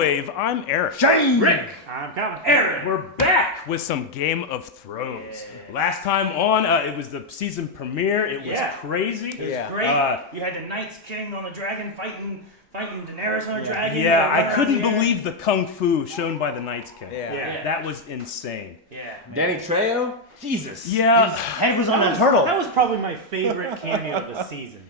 Wave, I'm Eric. Shane! Rick! I'm Calvin. Aaron, we're back with some Game of Thrones. Yeah. Last time on, it was the season premiere. It was crazy. It was great. You had the Knights King on the dragon fighting Daenerys on a dragon. Yeah, I couldn't believe the kung fu shown by the Knights King. Yeah. That was insane. Yeah. Danny Trejo? Jesus. Yeah. His head was on a turtle. That was probably my favorite cameo of the season.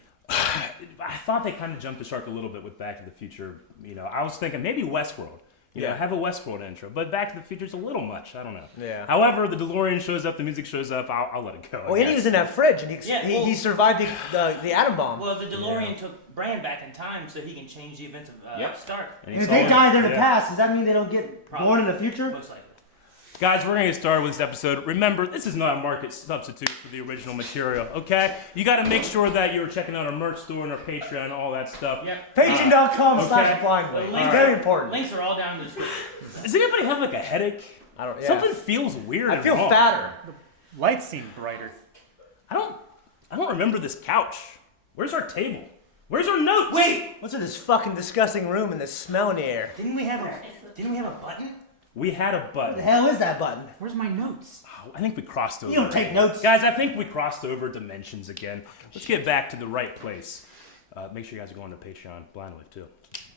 I thought they kind of jumped the shark a little bit with Back to the Future. You know, I was thinking maybe Westworld. You know, have a Westworld intro. But Back to the Future's a little much. I don't know. Yeah. However, the DeLorean shows up, the music shows up. I'll let it go. Well, he was in that fridge, and he survived the atom bomb. Well, the DeLorean took Brienne back in time so he can change the events of Stark. If they died in the past, does that mean they don't get born in the future? Most likely. Guys, we're going to get started with this episode. Remember, this is not a market substitute for the original material, okay? You got to make sure that you're checking out our merch store and our Patreon, all that stuff. Yep. Patreon.com/blindly. Very important. Links are all down in the description. Does anybody have like a headache? I don't. Yeah. Something feels weird. I feel wrong. fatter. Lights seem brighter. I don't remember this couch. Where's our table? Where's our notes? Wait! What's in this fucking disgusting room and the smell in the air? Didn't we have a button? We had a What button. the hell is that button? Where's my notes? Oh, I think we crossed over. You don't take notes. Guys, I think we crossed over dimensions again. Let's get back to the right place. Make sure you guys are going to Patreon blindly too.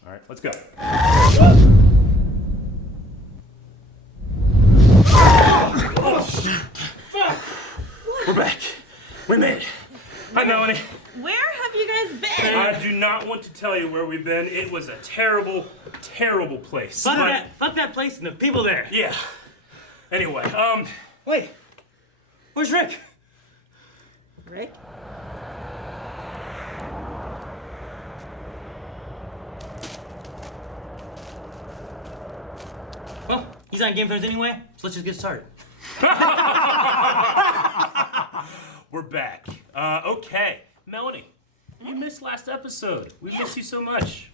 All right, let's go. We're back. We made it. Hi, Melanie. Where have you guys been? I do not want to tell you where we've been. It was a terrible, terrible place. Fuck that place and the people there. Yeah. Anyway, Wait. Where's Rick? Rick? Well, he's on Game of Thrones anyway, so let's just get started. we're back. Okay. Melanie, you missed last episode. We missed you so much.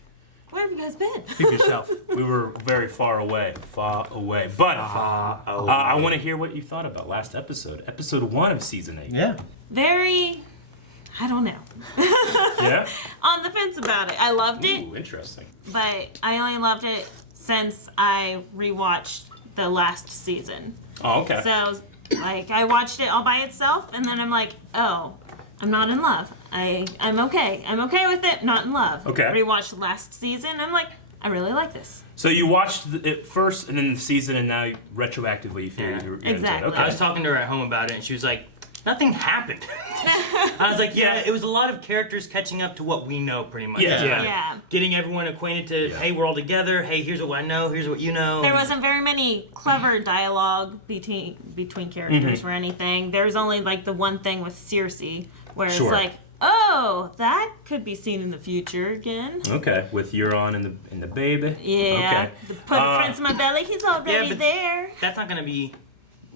Where have you guys been? Speak yourself. We were very far away. But I want to hear what you thought about last episode. Episode 1 of Season 8. Yeah. Very, I don't know. Yeah? On the fence about it. I loved it, Ooh, interesting. but I only loved it since I rewatched the last season. Oh, okay. So, like, I watched it all by itself, and then I'm like, oh, I'm not in love. I'm okay. I'm okay with it, not in love. Okay. Rewatched last season, I'm like, I really like this. So you watched it first and then the season, and now retroactively you feel you're Exactly. into it. Okay. I was talking to her at home about it, and she was like, nothing happened. I was like, yeah, it was a lot of characters catching up to what we know, pretty much. Yeah. Getting everyone acquainted to, hey, we're all together. Hey, here's what I know. Here's what you know. There wasn't very many clever dialogue between characters or anything. There was only like the one thing with Cersei, where it's like, oh, that could be seen in the future again. Okay, with Euron and the babe. Yeah. Okay. Put Prince in my belly. He's already there. That's not gonna be.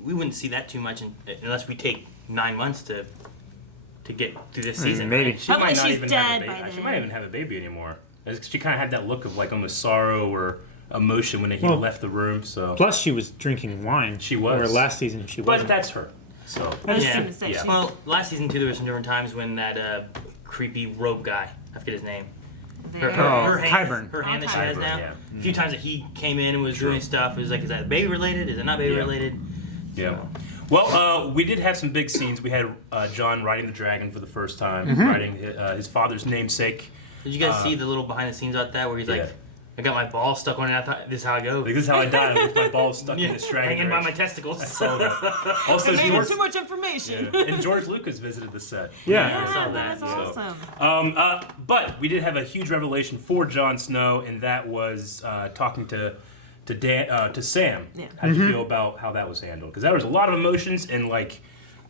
We wouldn't see that too much unless we take 9 months to get through this season. Maybe. Right? She might Hopefully not she's even dead have a by baby. She then. might even have a baby anymore. She kind of had that look of like almost sorrow or emotion when he left the room. So Plus, she was drinking wine. She was. Or last season, she but wasn't. that's her. So I was Yeah. gonna say Yeah. Well, last season too, there were some different times when that creepy robe guy, I forget his name. Her hand, Qyburn. her hand that she has Qyburn, now. yeah. A few times that he came in and was doing stuff. It was like, is that baby related? Is it not baby related? yeah. Well, we did have some big scenes. We had Jon riding the dragon for the first time, riding his father's namesake. Did you guys see the little behind the scenes out there where he's Yeah. like, I got my ball stuck on it. I thought, this is how I go. Like, this is how I died with my balls stuck in this dragon. Hanging by my branch. testicles. I saw that. Also, Gave George, too much information. and George Lucas visited the set. Yeah. I saw that was that. awesome. But we did have a huge revelation for Jon Snow, and that was talking to Sam. Yeah. How did you feel about how that was handled? Because there was a lot of emotions in like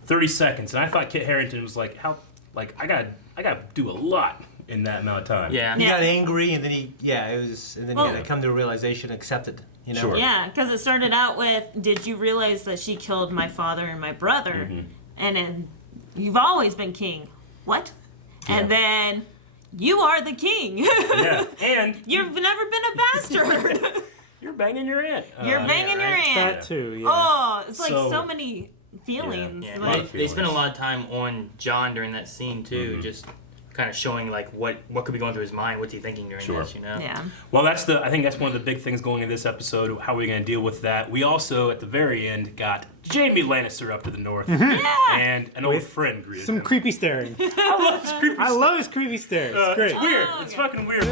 30 seconds, and I thought Kit Harington was like, I gotta do a lot in that amount of time. Yeah. He got angry, and then he had to come to a realization, accept it. You know. Sure. Yeah, because it started out with, did you realize that she killed my father and my brother? And then, you've always been king. What? And then, you are the king. Yeah. And You've never been a bastard. you're banging your aunt. You're banging your aunt. That too, yeah. Oh, it's like So- so many feelings. Yeah, Like, they spent a lot of time on John during that scene too, just kind of showing like what could be going through his mind. What's he thinking during this? You know? Yeah. Well, I think that's one of the big things going into this episode. How are we going to deal with that? We also, at the very end, got Jaime Lannister up to the north, and an old friend greeted Some him. creepy staring. I love his creepy. I love his creepy stare. It's great. It's weird. Oh, It's okay. fucking weird.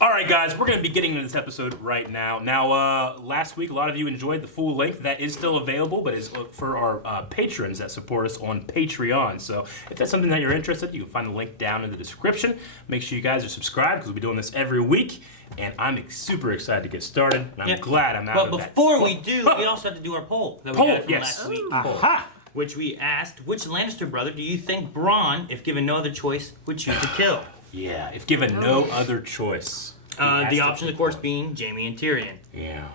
Alright guys, we're going to be getting into this episode right now. Now, last week a lot of you enjoyed the full length. That is still available, but is for our patrons that support us on Patreon. So if that's something that you're interested in, you can find the link down in the description. Make sure you guys are subscribed because we'll be doing this every week. And I'm super excited to get started. And I'm glad I'm out But of that. before we do, we also have to do our poll that we got from last week. Aha! Which we asked, which Lannister brother do you think Bronn, if given no other choice, would choose to kill? Yeah, if given no other choice. The option, of course, being Jaime and Tyrion. Yeah.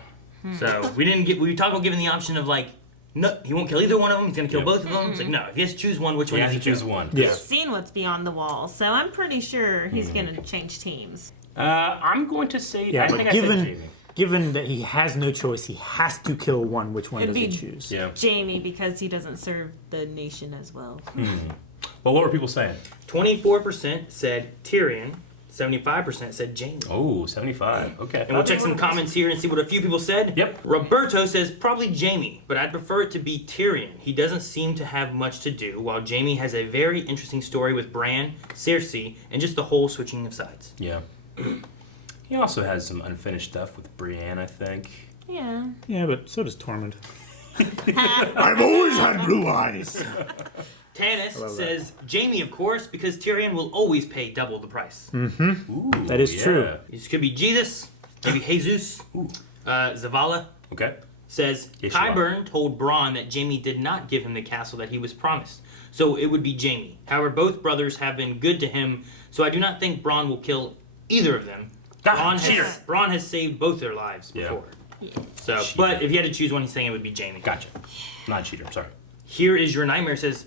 So we talked about giving the option of like, no, he won't kill either one of them. He's gonna kill both of them. It's like no, if he has to choose one, which one You does have he to choose kill? one. Yeah. He's seen what's beyond the wall, so I'm pretty sure he's gonna change teams. I'm going to say. Yeah, I but think I said Jaime. given that he has no choice, he has to kill one. Which one It'd does he be- choose? Yeah. Jamie, because he doesn't serve the nation as well. Well, what were people saying? 24% said Tyrion. 75% said Jaime. Oh, 75. Okay. And we'll check some comments here and see what a few people said. Yep. Roberto says probably Jaime, but I'd prefer it to be Tyrion. He doesn't seem to have much to do, while Jaime has a very interesting story with Bran, Cersei, and just the whole switching of sides. Yeah. He also has some unfinished stuff with Brienne, I think. Yeah. Yeah, but so does Tormund. I've always had blue eyes. Tanis love says Jaime, of course, because Tyrion will always pay double the price. Ooh, That is true. This could be Jesus, maybe Jesus. Zavala Okay. says Yeshua. Qyburn told Bronn that Jaime did not give him the castle that he was promised, so it would be Jaime. However, both brothers have been good to him, so I do not think Bronn will kill either of them. Cheater. Bronn has saved both their lives Yeah. before. So, Cheater. but if you had to choose one, he's saying it would be Jaime. Gotcha. Not a cheater, I'm sorry. Here is your nightmare. Says,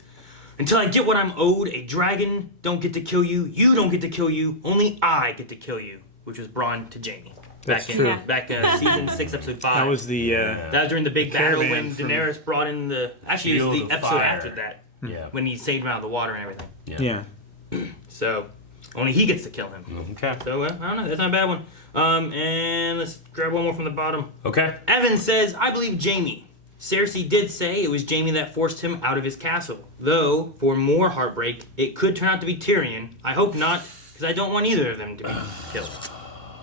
until I get what I'm owed, a dragon don't get to kill you. You don't get to kill you. Only I get to kill you. Which was Bronn to Jaime. That's back true. in back season 6, episode 5. That was the. That was during the big battle caravan when from- Daenerys brought in the. Actually, it was Shield the of episode Fire. after that Yeah. when he saved him out of the water and everything. Yeah. So only he gets to kill him. Okay. So I don't know. That's not a bad one. And let's grab one more from the bottom. Okay. Evan says, I believe Jaime. Cersei did say it was Jaime that forced him out of his castle. Though, for more heartbreak, it could turn out to be Tyrion. I hope not, because I don't want either of them to be killed.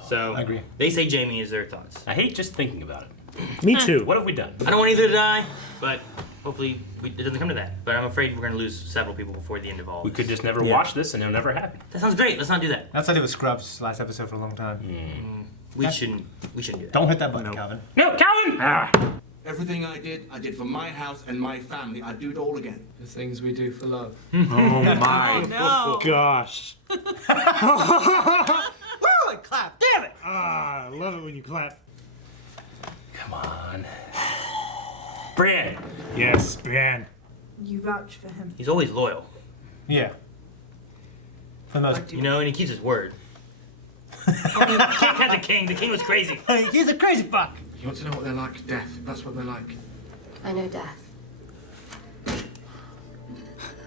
So, I agree. they say Jaime is their thoughts. I hate just thinking about it. Me too. What have we done? I don't want either to die, but hopefully it doesn't come to that. But I'm afraid we're going to lose several people before the end of all We this. could just never Yeah. watch this and it'll never happen. That sounds great. Let's not do that. That's what I did with Scrubs last episode for a long time. We shouldn't do that. Don't hit that button, Calvin. No, Calvin! Everything I did for my house and my family. I'd do it all again. The things we do for love. Oh my No. gosh. Woo! I clap. Damn it! Ah, I love it when you clap. Come on. Brienne. Yes, Brienne. You vouch for him. He's always loyal, Yeah. For the most. you know, and he keeps his word. Can't count the king. The king was crazy. He's a crazy fuck. You want to know what they're like? Death. That's what they're like. I know Death.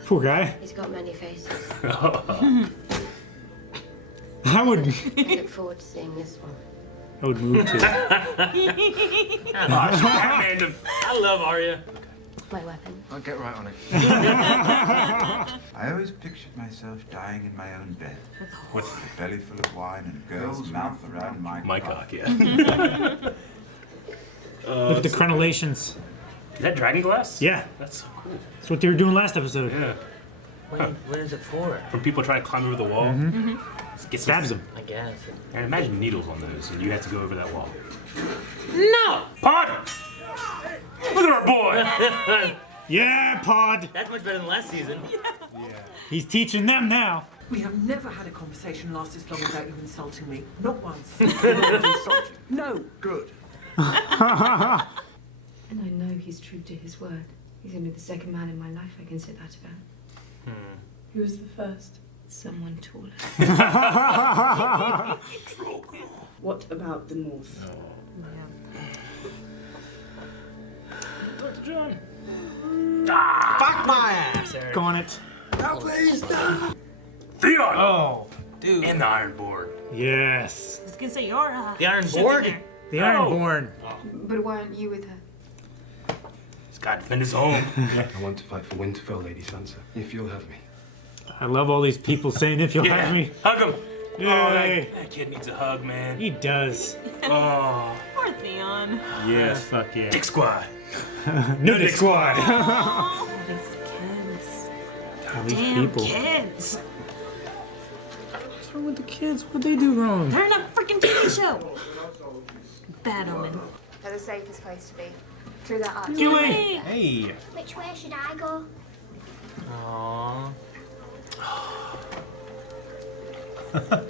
Poor guy. He's got many faces. I would I look forward to seeing this one. I would move to. Batman. I love Arya. My weapon. I'll get right on it. I always pictured myself dying in my own bed, with a belly full of wine and a girl's mouth around my cock, yeah. Look at the crenellations. Is that dragon glass? Yeah, That's so cool. that's what they were doing last episode. Yeah. What is it for? When people try to climb over the wall, get Stabs them. I guess. And imagine needles on those, and you have to go over that wall. No! Pod! Look at our boy! Yeah, Pod. That's much better than last season. He's teaching them now. We have never had a conversation last this long without you insulting me. Not once. No. Good. And I know he's true to his word. He's only the second man in my life I can say that about. Who was the first? Someone taller. What about the north? Dr. John. Fuck my ass, Eric. Go on it. Theon! Oh, dude. And the Ironborn. Yes. I was gonna say you're The Iron should be Board? there. The Ironborn. But why aren't you with her? He's got to defend his home. I want to fight for Winterfell, Lady Sansa, if you'll have me. I love all these people saying if you'll Yeah. have me. Hug him. Yay. Oh, that kid needs a hug, man. He does. Oh. Poor Theon. Yes, fuck yeah. Dick Squad. No Dick Squad. Oh, these kids. All these Damn people. kids. What's wrong with the kids? What'd they do wrong? They're in a freaking TV show. Bad omen. They're the safest place to be. Through that arch. Yay. Hey. Which way should I go? Aww.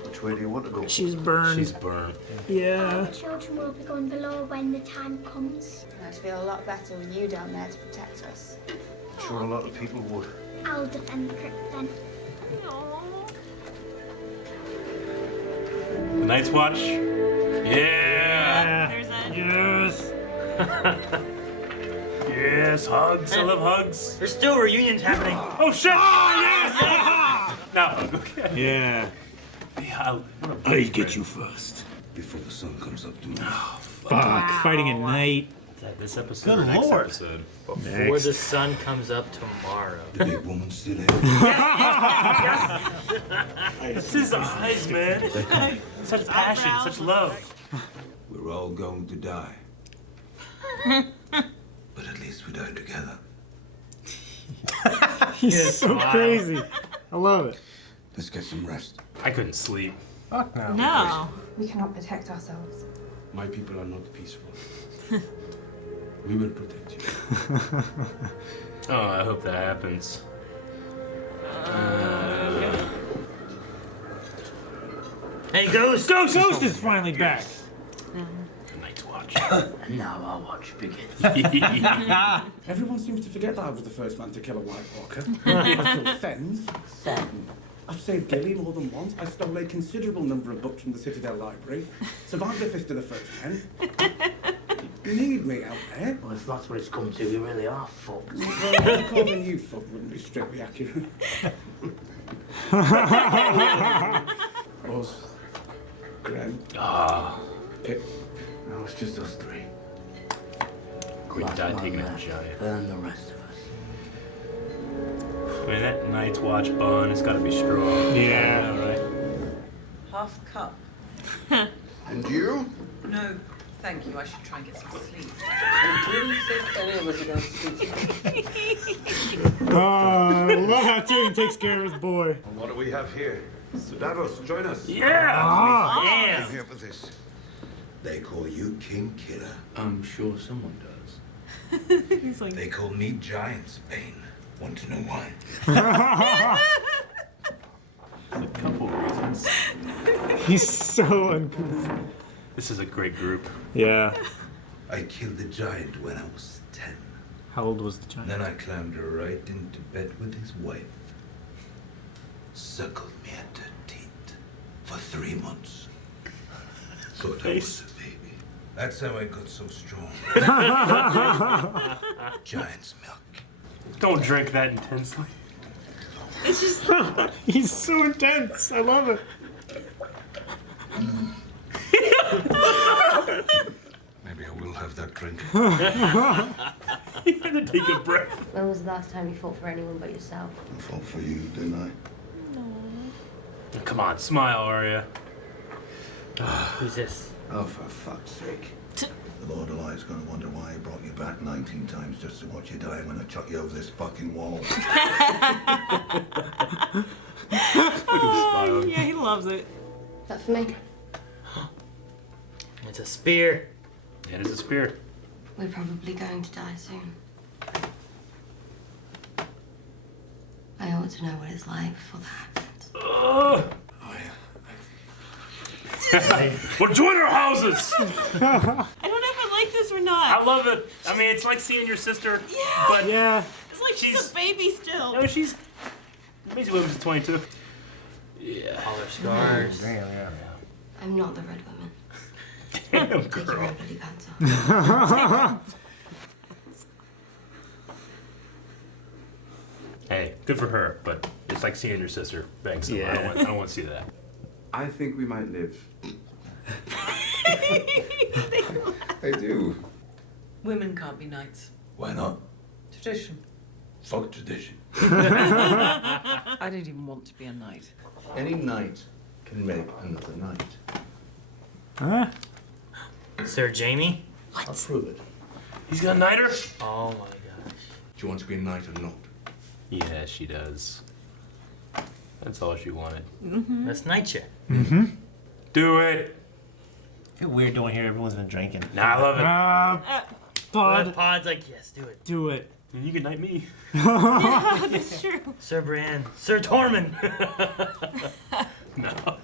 Which way do you want to go? She's burned. She's burnt. Yeah. The children will be going below when the time comes. I'd feel a lot better with you down there to protect us. I'm sure a lot of people would. I'll defend the crypt then. The Night's Watch. Yeah. There's that. Yes. Yes, hugs. I love hugs. There's still reunions happening. Oh, shit. Oh, yes. Now hug, okay. Yeah. Yeah, I get you first. Before the sun comes up tomorrow. Fuck. Fighting at night. Is that this episode Good or next lord. episode? Before the sun comes up tomorrow. The big woman still here. It's his eyes, man. Such passion, eyebrows. such love. We're all going to die. But at least we die together. He's so crazy. I love it. Let's get some rest. I couldn't sleep. Fuck no. No. We cannot protect ourselves. My people are not peaceful. We will protect you. Oh, I hope that happens. Hey, Ghost! Ghost is finally back. The Night's Watch. Now I'll watch begin. Everyone seems to forget that I was the first man to kill a White Walker. Fens. I've saved Gilly more than once. I stole a considerable number of books from the Citadel Library. Survived the Fist of the First Men. You need me out there. Well, if that's what it's come to, you really are fucked. Well, calling you fuck wouldn't be strictly accurate. Us. Gren. Pip. No, it's just us three. Queen died taking a giant. Burn the rest of us. I mean, that Night's Watch bun has got to be strong. Yeah. Right? Half a cup. And you? No, thank you. I should try and get some sleep. Any of us are going to sleep. I love how Tyrion takes care of his boy. What do we have here? Davos, join us. Yeah! I'm here for this. They call you King Killer. I'm sure someone does. He's like, They call me Giant Spain. Want to know why? A couple reasons. He's so uncouth. This is a great group. Yeah. I killed the giant when I was 10. How old was the giant? Then I climbed right into bed with his wife. Suckled me at her teat for 3 months. Thought I was a baby. That's how I got so strong. Giant's milk. Don't drink that intensely. it's just. He's so intense. I love it. Maybe I will have that drink. You had to take a breath. When was the last time you fought for anyone but yourself? I fought for you, didn't I? Come on, smile, Arya. Who's this? Oh, for fuck's sake. The Lord Eli's gonna wonder why he brought you back 19 times just to watch you die when I chuck you over this fucking wall. Oh, yeah, he loves it. Is that for me? It's a spear. It is a spear. We're probably going to die soon. I ought to know what it's like before that happens. Well, join our houses! I don't know if I like this or not. I love it. I mean, it's like seeing your sister. Yeah. But Yeah. It's like she's She's- a baby still. no, she's basically lives to 22. Yeah. All her scars. Damn, yeah. I'm not the red woman. Damn, Take your girl. red bloody pants off. Hey, good for her, but it's like seeing your sister bang someone. Yeah. I don't want to see that. I think we might live. I do. Women can't be knights. Why not? Tradition. Fuck tradition. I don't even want to be a knight. Any knight can make another knight. Huh? Sir Jamie? I'll prove it. He's got a knighter? Oh my gosh. Do you want to be a knight or not? Yeah, she does. That's all she wanted. That's night check. Mm-hmm. Do it. I feel weird doing here. Everyone's been drinking. Nah, I love it. Pod's like, yes, do it. Do it. And you can knight me. Yeah, that's true. Sir Brienne. Sir Tormund. No.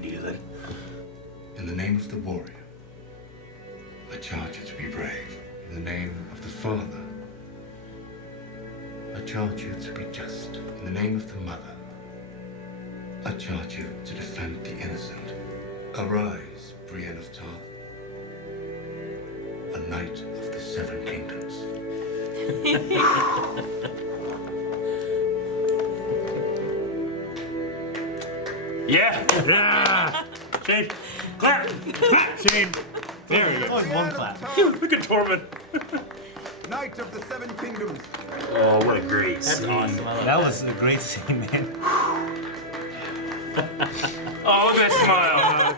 Neither. In the name of the warrior, I charge you to be brave. In the name of the father, I charge you to be just. In the name of the mother, I charge you to defend the innocent. Arise, Brienne of Tarth, a knight of the Seven Kingdoms. Yeah. Yeah. Shane, clap. Clap, Shane. There we go. Always one clap. Look at Tormund. Knight of the Seven Kingdoms. Oh, what a great That's scene. awesome. I love That was a great scene, man. Oh, look at that smile.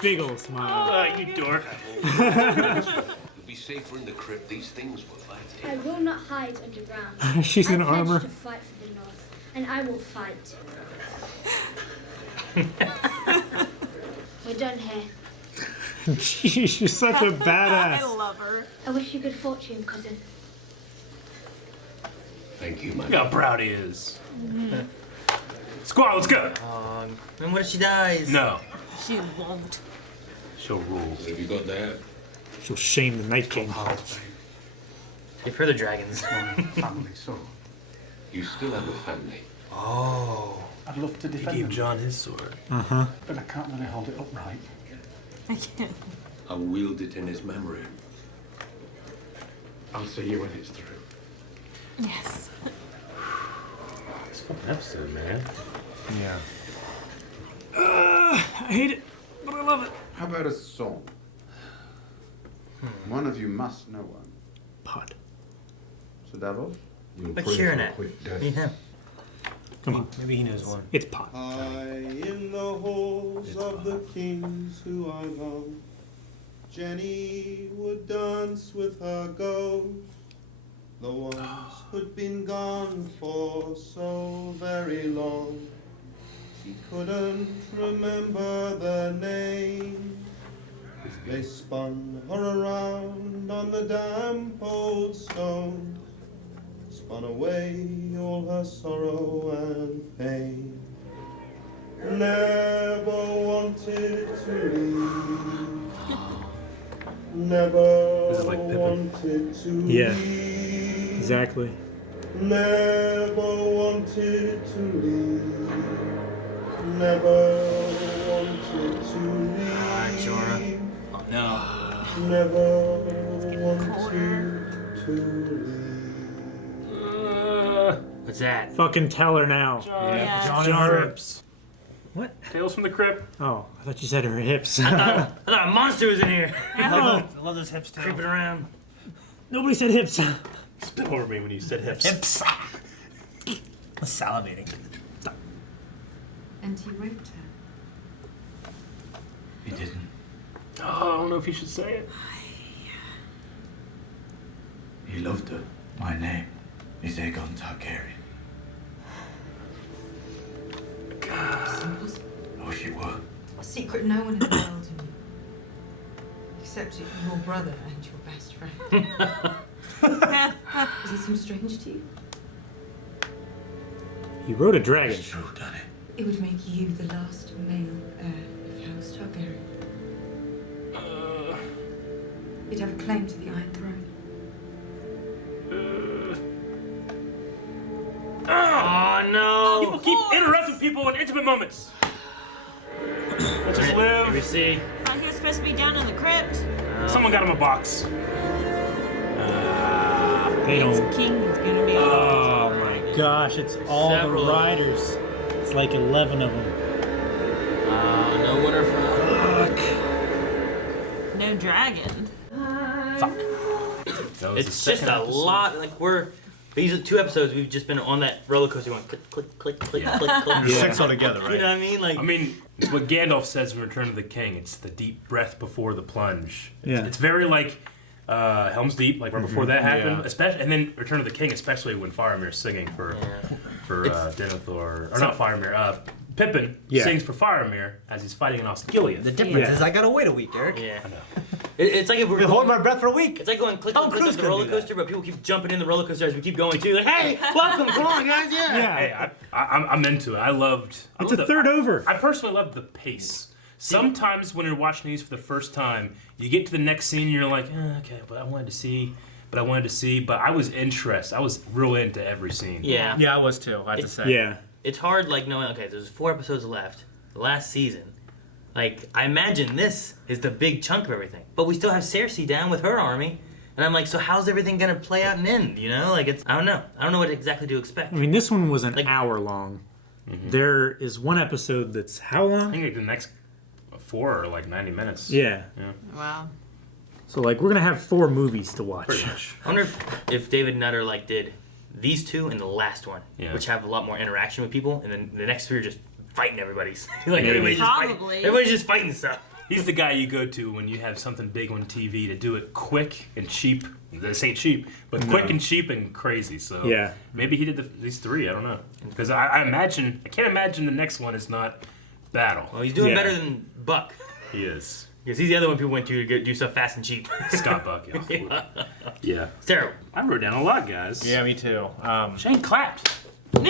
Big old smile. You dork. You'll be safer in the crypt. These things will fight you. I will not hide underground. She's in I pledge armor. to fight for the North, and I will fight. We're done here. She's such a badass. I love her. I wish you good fortune, cousin. Thank you, man. Look how proud he is. Squad, let's go. And what if she dies? No. She won't. She'll rule. What have you got there? She'll shame the Night King. Give her the dragons. Family, so. You still have a family. Oh. I'd love to He defend gave them, John his sword. Uh-huh. but I can't really hold it upright. I can't. I'll wield it in his memory. I'll see you when it's through. Yes. It's a fun episode, man. Yeah. I hate it, but I love it. How about a song? One of you must know one. Pod. So Davos? But cheering it. Yeah. Come on. Maybe he knows one. It's Pod. High in the halls of the kings who I love, Jenny would dance with her ghost, the ones who'd been gone for so very long. She couldn't remember their names. They spun her around on the damp old stones, spun away all her sorrow and pain. Never wanted to leave. Never wanted to Yeah. leave. Exactly. Never wanted to leave. Never wanted to leave. Jorah. Oh no. Never wanted to leave. What's that? Fucking tell her now. Yeah. John Rips. What? Tales from the Crypt. Oh, I thought you said her hips. I thought a monster was in here. I love those hips too. Creeping around. Nobody said hips. Spit over me when you said hips. Hips. I'm salivating. And he raped her. He didn't. Oh, I don't know if you should say it. He loved her. My name is Aegon Targaryen. It's I wish it were. a secret no one in the world knew. Except your brother and your best friend. Does it seem strange to you? He rode a dragon. It's true, Danny. It would make you the last male heir of House Targaryen. You'd have a claim to the Iron Throne. Oh no! People keep interrupting people in intimate moments. Let's just live. Here we see. Thought he was supposed to be down in the crypt. Someone got him a box. They don't. King is gonna be. Oh my gosh, it's all Several. the riders. It's like 11 of them. No winner for. No dragon. It's just a lot. Like these are 2 episodes. We've just been on that roller coaster going click, click, click, click, click, click. 6 altogether, right? You know what I mean? Like, it's what Gandalf says in Return of the King. It's the deep breath before the plunge. Yeah. It's very like Helm's Deep, like right before that happened, especially, and then Return of the King, especially when Faramir's singing for Denethor, or not Faramir. Pippin sings for Faramir as he's fighting in Osgiliath. The difference is I gotta wait a week, Eric. Yeah. I know. It's like if we're holding my breath for a week. It's like going click up the roller coaster, but people keep jumping in the roller coaster as we keep going too. Like, hey, welcome, come on, guys, yeah. Hey, I'm into it. It's a third over. I personally love the pace. Sometimes when you're watching these for the first time, you get to the next scene and you're like, okay, but I wanted to see. But I was interested. I was real into every scene. Yeah. Yeah, I was too, I have to say. Yeah. It's hard, like, knowing, okay, there's 4 episodes left, the last season. Like, I imagine this is the big chunk of everything. But we still have Cersei down with her army. And I'm like, so how's everything going to play out and end, you know? Like, I don't know. I don't know what exactly to expect. I mean, this one was an hour long. Mm-hmm. There is one episode that's how long? I think like the next 4 are like 90 minutes. Yeah. Wow. So, like, we're going to have 4 movies to watch. Pretty much. I wonder if David Nutter, like, did these 2 and the last one, which have a lot more interaction with people, and then the next 3 are just fighting everybody's. Like, everybody's just fighting stuff. He's the guy you go to when you have something big on TV to do it quick and cheap. This ain't cheap, but quick and cheap and crazy. So maybe he did these 3. I don't know. Because I can't imagine the next one is not battle. Well, he's doing better than Buck. He is. Because he's the other one people went to do stuff fast and cheap. Scott Buck, yeah. It's terrible. I wrote down a lot, guys. Yeah, me too. Shane clapped. I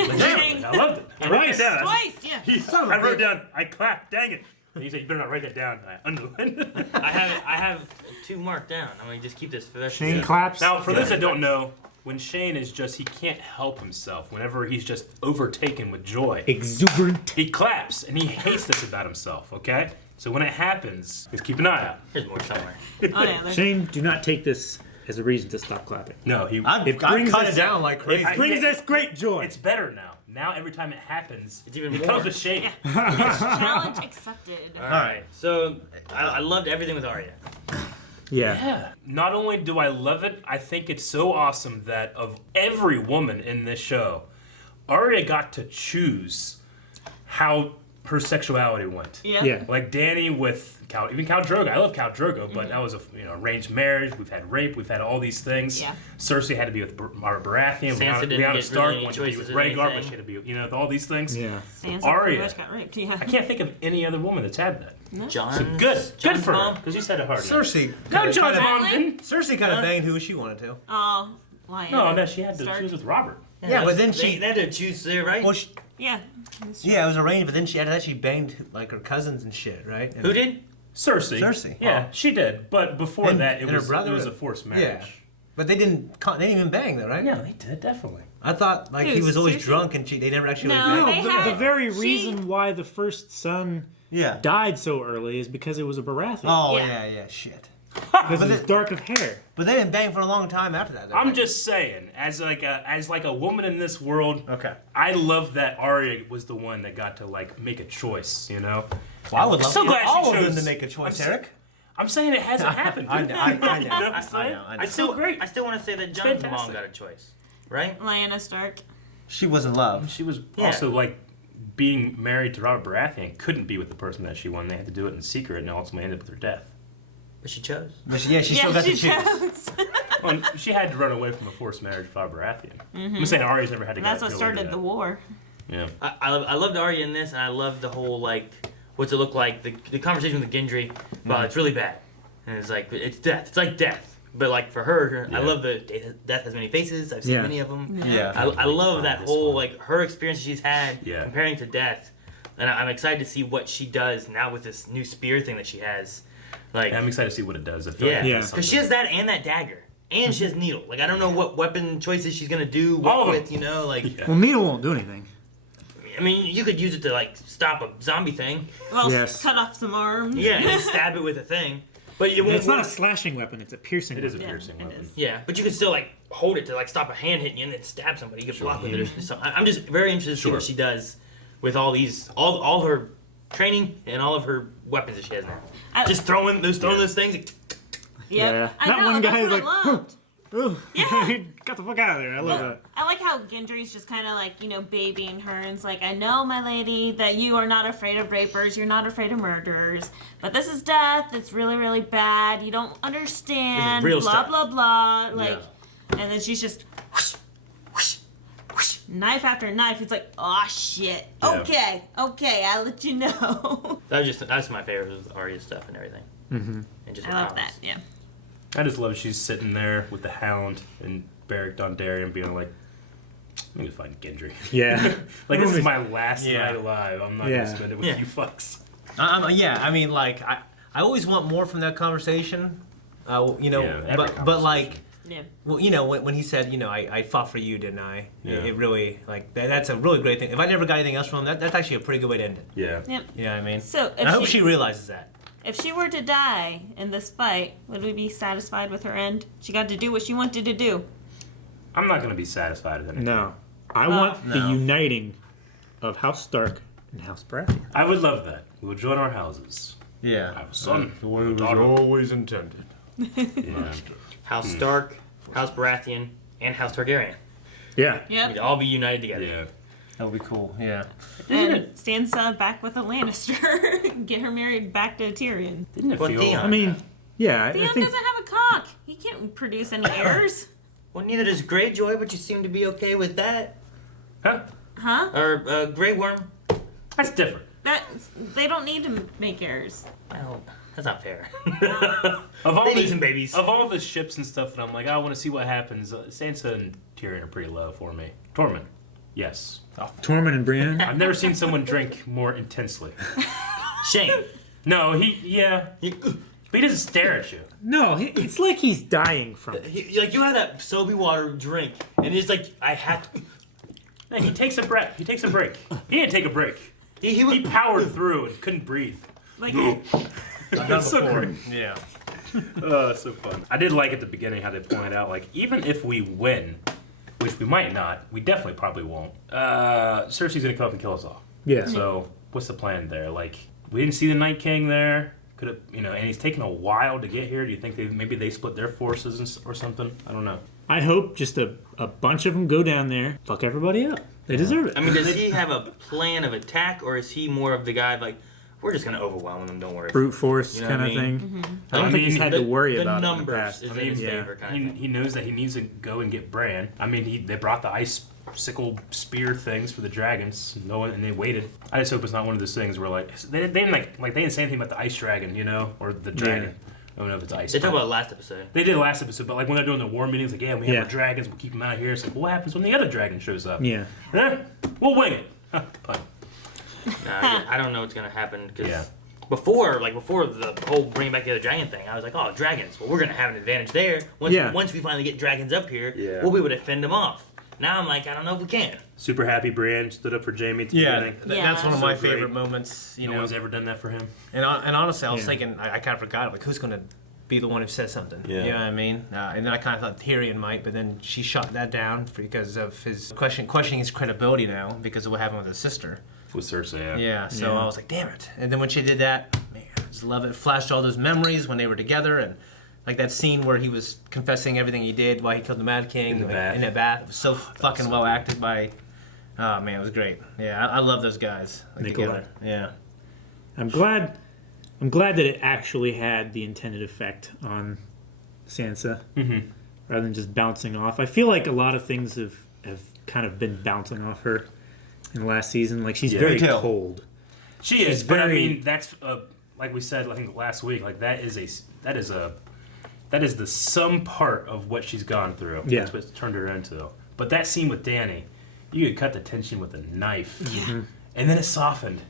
loved it. I wrote it down. Twice, yeah. I wrote down, I clapped, dang it. And he said, you better not write that down. I underlined. I have 2 marked down. I'm going to just keep this for the rest Shane claps. Now, for those that don't know, when Shane is he can't help himself. Whenever he's just overtaken with joy. Exuberant. He claps, and he hates this about himself, okay? So when it happens, just keep an eye out. There's more somewhere. Shane, do not take this as a reason to stop clapping. No, I've cut it down like crazy. It brings us great joy. It's better now. Now every time it happens, it's even it more. comes with Shane. Challenge accepted. All right. So I loved everything with Arya. Yeah. Not only do I love it, I think it's so awesome that of every woman in this show, Arya got to choose how her sexuality went. Yeah. Like Dany with even Khal Drogo. I love Khal Drogo, but that was a arranged marriage. We've had rape. We've had all these things. Yeah. Cersei had to be with Baratheon. Lyanna Stark wanted to be with Rhaegar, but she had to be all these things. Yeah. Sansa Arya. pretty much got raped. Yeah. I can't think of any other woman that's had that. No. So good for her, because you said it hard. Cersei. No, John's mom didn't. Cersei kind of banged who she wanted to. Oh, Lyanna. No, she had to choose with Robert. Yeah, but then they had to choose there, right? Well, yeah. Yeah, it was arranged, but then after that she banged like her cousins and shit, right? And who did? Cersei. Yeah, she did. But before that, it was a forced marriage. Yeah. But they didn't even bang though, right? Yeah, they did, definitely. I thought like he was always drunk and they never actually No, the very reason why the first son died so early is because it was a Baratheon. Oh, yeah, shit. Because it was dark of hair. But they didn't bang for a long time after that. I'm just saying, as a woman in this world, I love that Arya was the one that got to make a choice, you know? Well, I would love so glad all she of chose, them to make a choice, Eric. I'm saying it hasn't happened. I know. You know what I'm saying? I know. It's so great. I still want to say that Jon's mom got a choice, right? Lyanna Stark. She was in love. She was also being married to Robert Baratheon couldn't be with the person that she wanted. They had to do it in secret, and it ultimately ended with her death. But she chose. But she still got to choose. Well, she had to run away from a forced marriage with Robert Baratheon. I'm saying Arya's never had to. And that's what started the war. Yeah. I loved Arya in this, and I love the whole what's it look like? The conversation with the Gendry. Well, it's really bad, and it's it's death. It's like death, but for her, I love the death has many faces. I've seen many of them. Yeah. I love that whole her experience she's had comparing to death, and I'm excited to see what she does now with this new spear thing that she has. I'm excited to see what it does. Because she has that and that dagger. And she has needle. I don't know what weapon choices she's gonna do. What with, you know, Well, needle won't do anything. I mean, you could use it to like stop a zombie thing. Well, cut off some arms. Yeah, and stab it with a thing. But you won't. It's not a slashing weapon; it's a piercing. It is a weapon. piercing weapon. Yeah, but you can still like hold it to like stop a hand hitting you and then stab somebody. You can block with it. Or something. I'm just very interested to see what she does with all these, all her training and all of her weapons that she has now. Just throwing those things. Yeah. That one guy is like, ooh, yeah, got the fuck out of there. I love that. I like how Gendry's just kind of like, babying her and it's like, I know, my lady, that you are not afraid of rapers, you're not afraid of murderers, but this is death, it's really, really bad, you don't understand, real blah, stuff. blah, blah, like, and then she's just whoosh, whoosh, whoosh, knife after knife. It's like, oh shit, okay, I'll let you know. That's my favorite with Arya stuff and everything. Mm-hmm. And just I love that, yeah. I just love she's sitting there with the Hound and Beric Dondarrion being like, I'm gonna find Gendry. Yeah. Like, this is my last night alive. I'm not gonna spend it with you fucks. I mean, like, I always want more from that conversation. But like, well, when he said, I fought for you, didn't I? Yeah. It really, like, that's a really great thing. If I never got anything else from him, that's actually a pretty good way to end it. Yeah. Yep. You know what I mean? So I hope she realizes that. If she were to die in this fight, would we be satisfied with her end? She got to do what she wanted to do. I'm not gonna be satisfied with anything. No. I want the uniting of House Stark and House Baratheon. I would love that. We would join our houses. Yeah. I have a son. The way it was always intended. Yeah. House Stark, House Baratheon, and House Targaryen. Yeah. Yep. We'd all be united together. Yeah. That would be cool, yeah. And Sansa back with a Lannister. Get her married back to Tyrion. Didn't it Well, feel... Theon. I mean, yeah. Theon I think doesn't have a cock. He can't produce any heirs. Well, neither does Greyjoy, but you seem to be okay with that. Huh? Or Grey Worm. That's different. They don't need to make heirs. Well, that's not fair. They need some babies. Of all the ships and stuff that I'm like, I want to see what happens, Sansa and Tyrion are pretty low for me. Tormund. Yes. Tormund and Brienne. I've never seen someone drink more intensely. Shame. No, but he doesn't stare at you. No, it's like he's dying from it. Like, you have that soapy water drink, and it's like, I have to... No, he takes a breath. He takes a break. He didn't take a break. He powered through and couldn't breathe. Like, That's so great. Yeah. Oh, that's so fun. I did like at the beginning how they pointed out, like, even if we win, which we might not, we definitely probably won't, Cersei's gonna come up and kill us all. Yeah. So, what's the plan there? Like, we didn't see the Night King there. Could have, and he's taken a while to get here. Do you think maybe they split their forces or something? I don't know. I hope just a bunch of them go down there, fuck everybody up. They deserve it. I mean, does he have a plan of attack, or is he more of the guy like, we're just gonna overwhelm them, don't worry. Brute force kind of thing. Mm-hmm. I don't think he's had to worry about the it in the numbers past. is in his favor, kind of thing. He knows that he needs to go and get Bran. I mean, they brought the ice sickle spear things for the dragons. And they waited. I just hope it's not one of those things where they didn't say anything about the ice dragon, or the dragon. Yeah. I don't know if it's ice. They talked about it last episode. They did last episode, but like when they're doing the war meetings, like, yeah, we have our dragons, we'll keep them out here. It's like, what happens when the other dragon shows up? Yeah. We'll wing it. Pun. I don't know what's gonna happen because before the whole bring back the other dragon thing, I was like, oh, dragons. Well, we're gonna have an advantage there. Once we finally get dragons up here, we'll be able to fend them off. Now I'm like, I don't know if we can. Super happy Brienne stood up for Jamie at the beginning. That's one of my favorite moments. No one's ever done that for him. And honestly, I was thinking, I kind of forgot, like, who's going to be the one who says something? Yeah. You know what I mean? And then I kind of thought Tyrion might, but then she shot that down because of his questioning his credibility now because of what happened with his sister. With Cersei, Yeah, so I was like, damn it. And then when she did that, man, I just love it. Flashed all those memories when they were together, and like that scene where he was confessing everything he did while he killed the Mad King in that bath. It was so fucking well acted by. Oh man, it was great. Yeah, I love those guys together. Yeah, I'm glad that it actually had the intended effect on Sansa, rather than just bouncing off. I feel like a lot of things have kind of been bouncing off her in the last season. Like she's very cold. She is, but I mean that's like we said, I think last week. Like that is the sum part of what she's gone through. Yeah. That's what turned her into. But that scene with Dany, you could cut the tension with a knife. Yeah. And then it softened.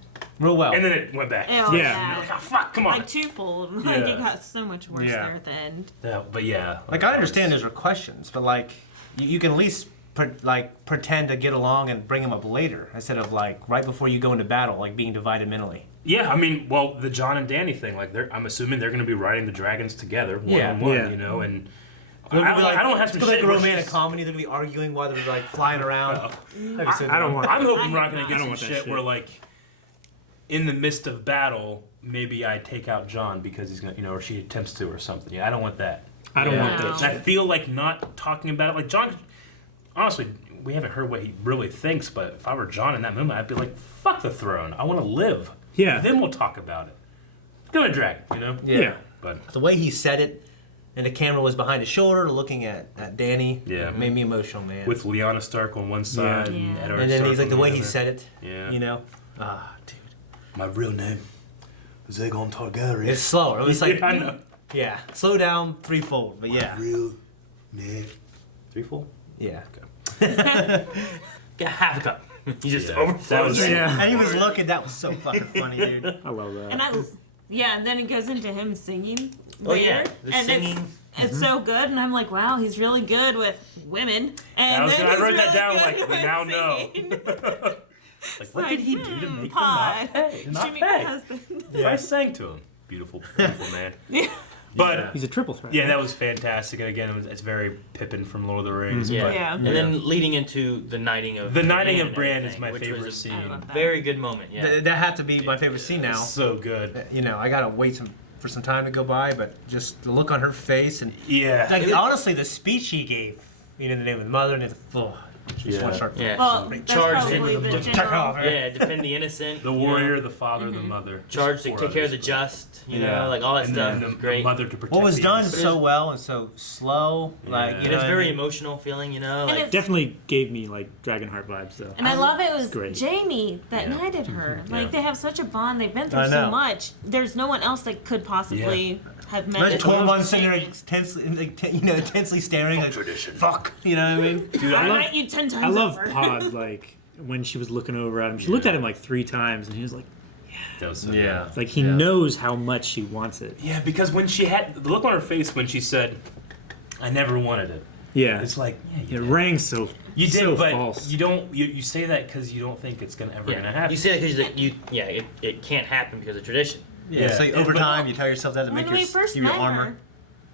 Real well. And then it went back. Yeah. You're like, oh, fuck, come on. Like twofold. Like it got so much worse there at the end. Yeah, but yeah. Like I understand those are questions, but like you can at least pretend to get along and bring him up later instead of like right before you go into battle, like being divided mentally. Yeah, I mean, well, the Jon and Dany thing, like I'm assuming they're going to be riding the dragons together, one on one, you know, and I don't have some shit. Like a romantic comedy. They're gonna be arguing while they're like flying around. I don't want. I'm hoping we're not going to get some shit where like, in the midst of battle, maybe I take out Jon because he's gonna, or she attempts to or something. Yeah, I don't want that. I don't want that. I feel like not talking about it. Like Jon, honestly, we haven't heard what he really thinks. But if I were Jon in that moment, I'd be like, "Fuck the throne. I want to live." Yeah. Then we'll talk about it. Go to dragon, Yeah. But the way he said it, and the camera was behind his shoulder, looking at Dany. Made me emotional, man. With Lyanna Stark on one side, and Eddard and then Stark he's like on the way other. he said it. Yeah. Dude. My real name is Aegon Targaryen. It's slower. It was like, I know. Yeah, slow down threefold, but yeah. My real name. Threefold? Yeah. Get half a cup. He just overflows. And he was looking. That was so fucking funny, dude. I love that. And and then it goes into him singing. Oh, yeah, later, the and singing. It's so good, and I'm like, wow, he's really good with women. And I wrote that down really like, good we with now know. singing. Like, what did he do to make them Pod. not pay? Not Should meet my pay. husband. I sang to him. Beautiful, beautiful man. But he's a triple threat. Yeah, that was fantastic. And again, it's very Pippin from Lord of the Rings. Yeah. But, And then leading into the knighting of Brienne is my which favorite was a scene. Very good moment. Yeah. That had to be my favorite scene now. It's so good. I gotta wait for some time to go by, but just the look on her face and honestly, the speech she gave, in the name of the mother, and she just want to start. Well, that's charged probably the general. defend the innocent. The warrior, the father, the mother. Charged to take care of the just. Like all that stuff. And Great. the mother to protect. What was the done innocent. so well and so slow, It's very emotional feeling. it's- Definitely gave me like Dragonheart vibes though. And I love it was great. Jamie that knighted her. Like they have such a bond. They've been I through so know. much. There's no one else that could possibly have met. Imagine it. 21 sitting there intensely staring. Like, tradition. Fuck. You know what I mean? Dude, I write you 10 times I love over. Pod like when she was looking over at him. She looked at him like 3 times, and he was like, That was so Yeah. good. It's like he knows how much she wants it. Yeah, because when she had the look on her face when she said, "I never wanted it." Yeah. It's like It rang so you did, so but false. you don't. You say that because you don't think it's ever gonna happen. You say that because it can't happen because of tradition. Yeah. So over time, you tell yourself that to make When we first your met armor. her,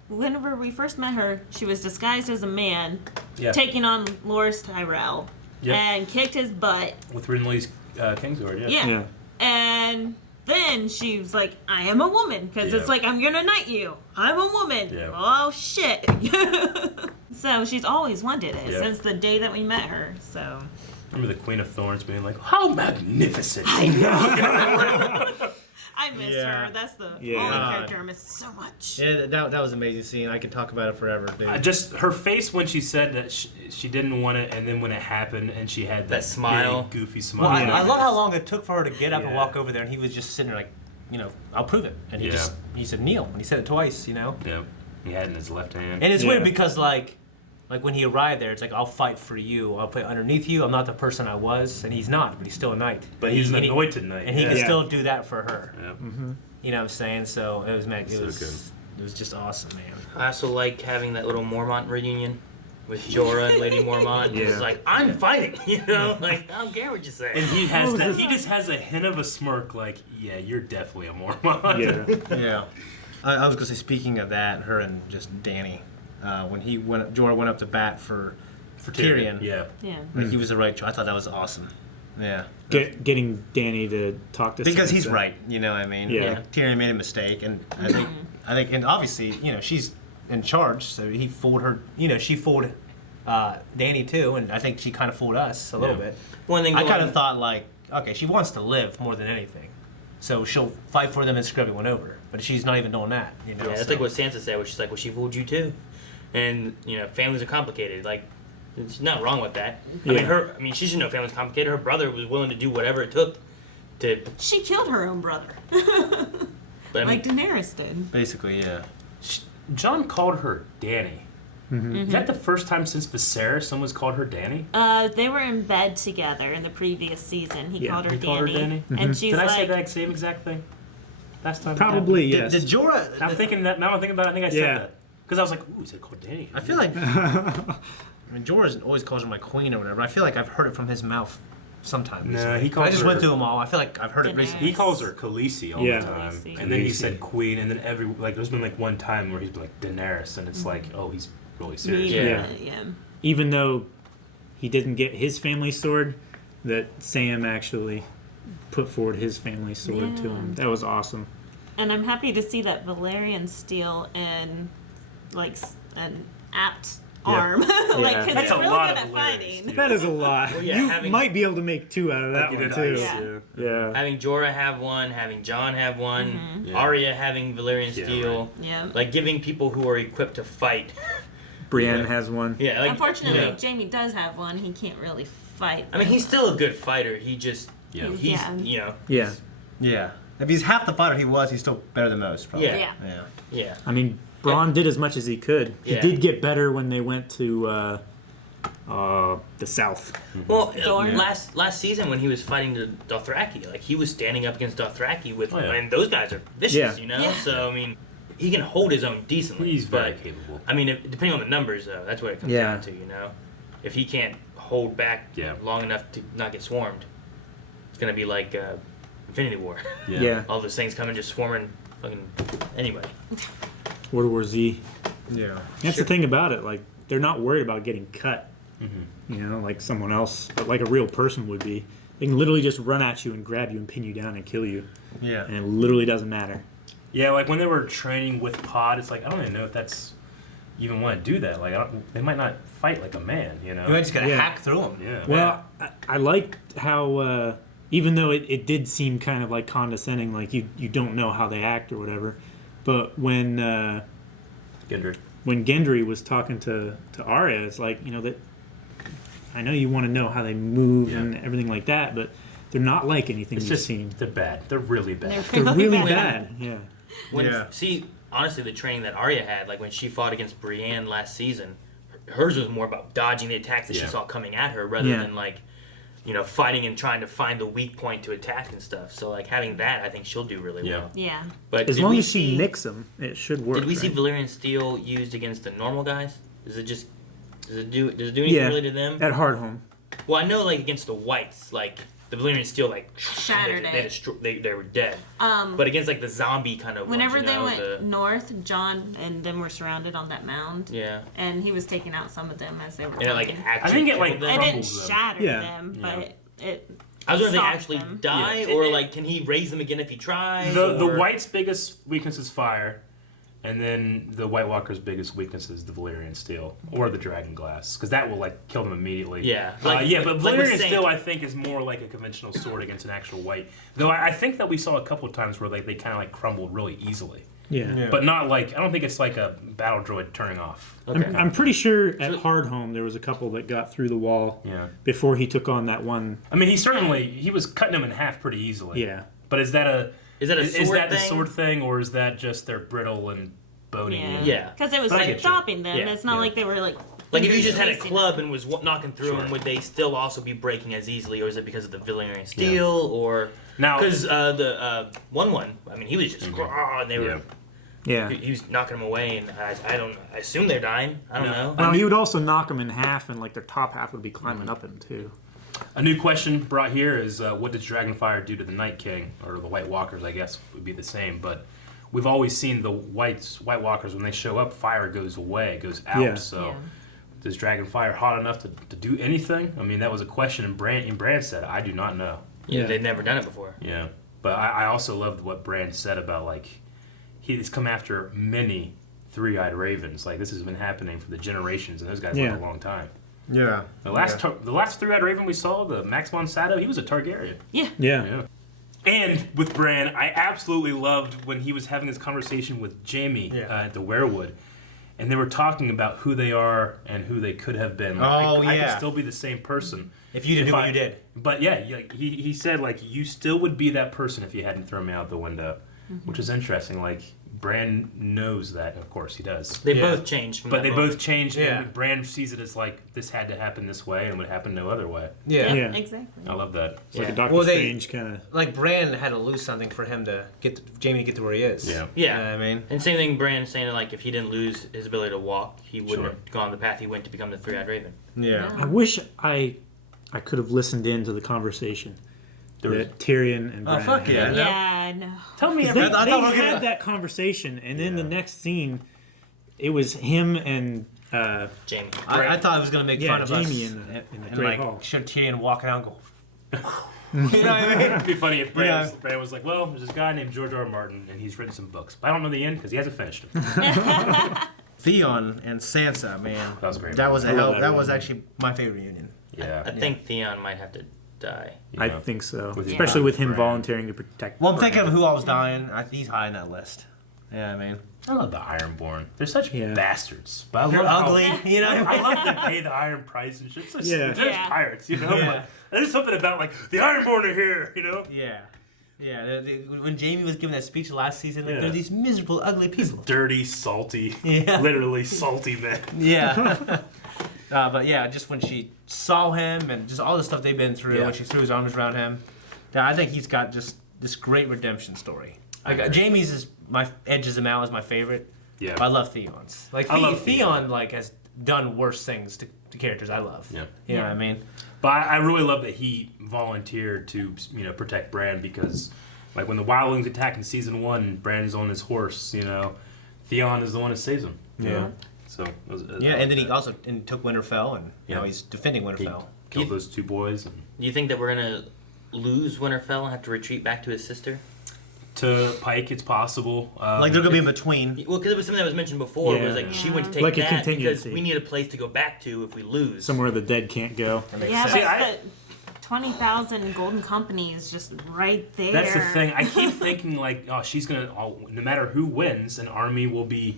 whenever we first met her, she was disguised as a man, Yeah. taking on Loras Tyrell, Yep. and kicked his butt. With Renly's Kingsguard, Yeah. And then she was like, I am a woman, because it's like, I'm gonna knight you. I'm a woman. Yeah. Oh, shit. So she's always wanted it Yeah. since the day that we met her, so. Remember the Queen of Thorns being like, "How magnificent!" I know. I miss Yeah. her. That's the Yeah. only God. character I miss so much. Yeah, that was an amazing scene. I could talk about it forever, dude. Just her face when she said that she didn't want it, and then when it happened, and she had that smile. big, goofy Well, smile. I love how long it took for her to get up and Yeah. walk over there, and he was just sitting there like, I'll prove it. And he said kneel, and he said it twice, Yeah, he had it in his left hand. And it's weird because like when he arrived there, it's like I'll fight for you. I'll put underneath you. I'm not the person I was, and he's not, but he's still a knight. But he's an anointed knight, and he yeah. can Yeah. still do that for her. Yeah. Mm-hmm. You know what I'm saying? So it was good. It was just awesome, man. I also like having that little Mormont reunion with Jorah and Lady Mormont. Yeah. It's like, I'm fighting, like, I don't care what you say. And he has that. He just has a hint of a smirk, like, "Yeah, you're definitely a Mormon." Yeah. I was gonna say, speaking of that, her and just Dany, when Jorah went up to bat for Tyrion. Yeah. Yeah. Like, he was the right choice. I thought that was awesome. Yeah. Getting Dany to talk to Because he's Sansa. right, you know what I mean? Yeah. Tyrion made a mistake, and I think, and obviously, she's in charge, so he fooled her. She fooled Dany too, and I think she kind of fooled us a little bit. One thing I kind of thought like, okay, she wants to live more than anything, so she'll fight for them and screw everyone over. But she's not even doing that, Yeah, that's like what Sansa said, where she's like, well, she fooled you too. And, families are complicated. Like, there's nothing wrong with that. Yeah. I mean, she should know families complicated. Her brother was willing to do whatever it took to... She killed her own brother. But, Like Daenerys did. Basically, yeah. John called her Dany. Mm-hmm. Is that the first time since Viserys someone's called her Dany? They were in bed together in the previous season. He called her He Dany. called her Dany? And she's Did I say like, that same exact thing? Last time? Probably, yes. Did Jorah... I'm thinking that, now I'm thinking about it, I think I said Yeah. that. Because I was like, ooh, is it called Dany? I feel like... I mean, Jorah always calls her my queen or whatever. I feel like I've heard it from his mouth sometime. No, he calls I just her, went through them all. I feel like I've heard it recently. He calls her Khaleesi all the time, Khaleesi. and then he said queen, and then there's been like one time where he's been like Daenerys, and it's like, oh, he's really serious. Yeah. Even though he didn't get his family sword, that Sam actually put forward his family sword to him. That was awesome. And I'm happy to see that Valyrian steel and like an apt arm, like because it's really good at fighting. That is a lot. Well, yeah, you might be able to make 2 out of that one too. Yeah. Having Jorah have one, having Jon have one, Arya having Valyrian steel. Yeah. Like giving people who are equipped to fight. Brienne has one. Yeah. Like, unfortunately, Jaime does have one. He can't really fight. I mean, he's still a good fighter. He just, he's Yeah. If he's half the fighter he was, he's still better than most, probably. Yeah. I mean, Bronn did as much as he could. He did get better when they went to the south. Well, last season when he was fighting the Dothraki, like he was standing up against Dothraki with, and those guys are vicious, you know. Yeah. So I mean, he can hold his own decently. He's very capable. I mean, depending on the numbers, though, that's what it comes down to, you know. If he can't hold back long enough to not get swarmed, it's gonna be like Infinity War. All those things coming just swarming, fucking anyway. World War Z. Yeah. That's the thing about it. Like, they're not worried about getting cut. You know, like someone else, but like a real person would be. They can literally just run at you and grab you and pin you down and kill you. Yeah. And it literally doesn't matter. Yeah, like when they were training with Pod, it's like, I don't even know if that's even want to do that. Like, they might not fight like a man, you know? You might just gotta hack through them. Yeah. Well, I liked how, even though it did seem kind of like condescending, like you don't know how they act or whatever, but when Gendry was talking to Arya, it's like, you know, that I know you want to know how they move and everything like that, but they're not like anything you've seen. They're bad. They're really bad. They're really bad. Yeah. See, honestly, the training that Arya had, like when she fought against Brienne last season, hers was more about dodging the attacks that she saw coming at her rather than like, you know, fighting and trying to find the weak point to attack and stuff. So like having that, I think she'll do really well. Yeah. But as long as she nicks them, it should work. Did we see Valyrian steel used against the normal guys? Does it do anything really to them? At Hardhome. Well, I know like against the whites, like the Valyrian steel like shattered they were dead. But against like the zombie kind of whenever ones, they went north, John and them were surrounded on that mound. Yeah. And he was taking out some of them as they were. And like I think it like didn't shatter them, but it. I was wondering if they actually die, or like can he raise them again if he tries? The White's biggest weakness is fire, and then the White Walker's biggest weakness is the Valyrian steel or the Dragon Glass, because that will like kill them immediately. Yeah, but Valyrian steel I think is more like a conventional sword against an actual White. Though I think that we saw a couple of times where like they kind of like crumbled really easily. Yeah. But not like, I don't think it's like a battle droid turning off. Okay. I'm pretty sure at Hardhome there was a couple that got through the wall before he took on that one. I mean, he was cutting them in half pretty easily. Yeah. But is that the sword thing, or is that just they're brittle and bony? Yeah. Because it was like stopping them. It's not like they were like. Like if you just had a club and was knocking through them, would they still also be breaking as easily, or is it because of the Valyrian steel, or because the 1-1? I mean, he was just and they were. Yeah. He was knocking them away, and I assume they're dying. I don't know. Well, he would also knock them in half, and like their top half would be climbing up him too. A new question brought here is what does Dragonfire do to the Night King, or the White Walkers? I guess would be the same, but we've always seen the White Walkers when they show up, fire goes away, goes out. Yeah. So does Dragonfire hot enough to do anything? I mean, that was a question, and Bran said, "I do not know." Yeah, they've never done it before. Yeah, but I also loved what Bran said about like. He's come after many three-eyed ravens. Like this has been happening for the generations, and those guys live a long time. Yeah. The last three-eyed raven we saw, the Max von Sydow, he was a Targaryen. Yeah. And with Bran, I absolutely loved when he was having this conversation with Jaime at the Werewood, and they were talking about who they are and who they could have been. Like, I could still be the same person if you did what you did. But he said like you still would be that person if you hadn't thrown me out the window. Which is interesting. Like Bran knows that, of course he does. They both changed. But they both changed, and Bran sees it as like, this had to happen this way, and would happen no other way. Yeah. Exactly. I love that. It's like a Doctor Strange kind of... Like, Bran had to lose something for him to get Jaime to get to where he is. Yeah. You know what I mean? And same thing, Bran saying, like, if he didn't lose his ability to walk, he wouldn't have gone the path he went to become the Three-Eyed Raven. Yeah. I wish I could have listened into the conversation that Tyrion and Bran fuck yeah. had. Yeah, I know. Tell me, They had that conversation, and then the next scene, it was him and Jaime. I thought I was going to make fun of us. Jaime in the and Great like, Hall. show Tyrion walking out and go... You know what I mean? It'd be funny if Bran was like, well, there's this guy named George R. R. Martin, and he's written some books. But I don't know the end because he hasn't finished them. Theon and Sansa, man. That was great. That was that was actually my favorite reunion. Yeah. I think Theon might have to die. I think so. With Especially with him Bran. volunteering to protect Well, I'm thinking of who I was dying. He's high on that list. Yeah, I mean. I love the Ironborn. They're such bastards. But I They're love ugly, you know? I love to pay the iron price and shit. It's Yeah. They're just pirates, you know? Yeah. But there's something about, like, the Ironborn are here, you know? Yeah. Yeah, when Jaime was giving that speech last season, like, they're these miserable, ugly people. Dirty, salty, Yeah. literally salty men. Yeah. But yeah, just when she saw him and just all the stuff they've been through, when she threw his arms around him, I think he's got just this great redemption story. Like, Jaime's is edges him out as my favorite. Yeah. But I love Theon's. Like, I love Theon like has done worse things to characters I love. Yeah. You know what I mean? But I really love that he volunteered to, protect Bran because, like, when the wildlings attack in season 1, Bran's on his horse, Theon is the one that saves him. Yeah. So. And then he also took Winterfell, and now he's defending Winterfell. He killed those 2 boys. And Do you think that we're gonna lose Winterfell and have to retreat back to his sister? To Pike, it's possible. Like they're gonna be in between. Well, because it was something that was mentioned before. It was like she went to take Like a that because contingency. we need a place to go back to if we lose. somewhere the dead can't go. Yeah, but the 20,000 Golden Company is just right there. That's the thing. I keep thinking, like, she's going to, no matter who wins, an army will be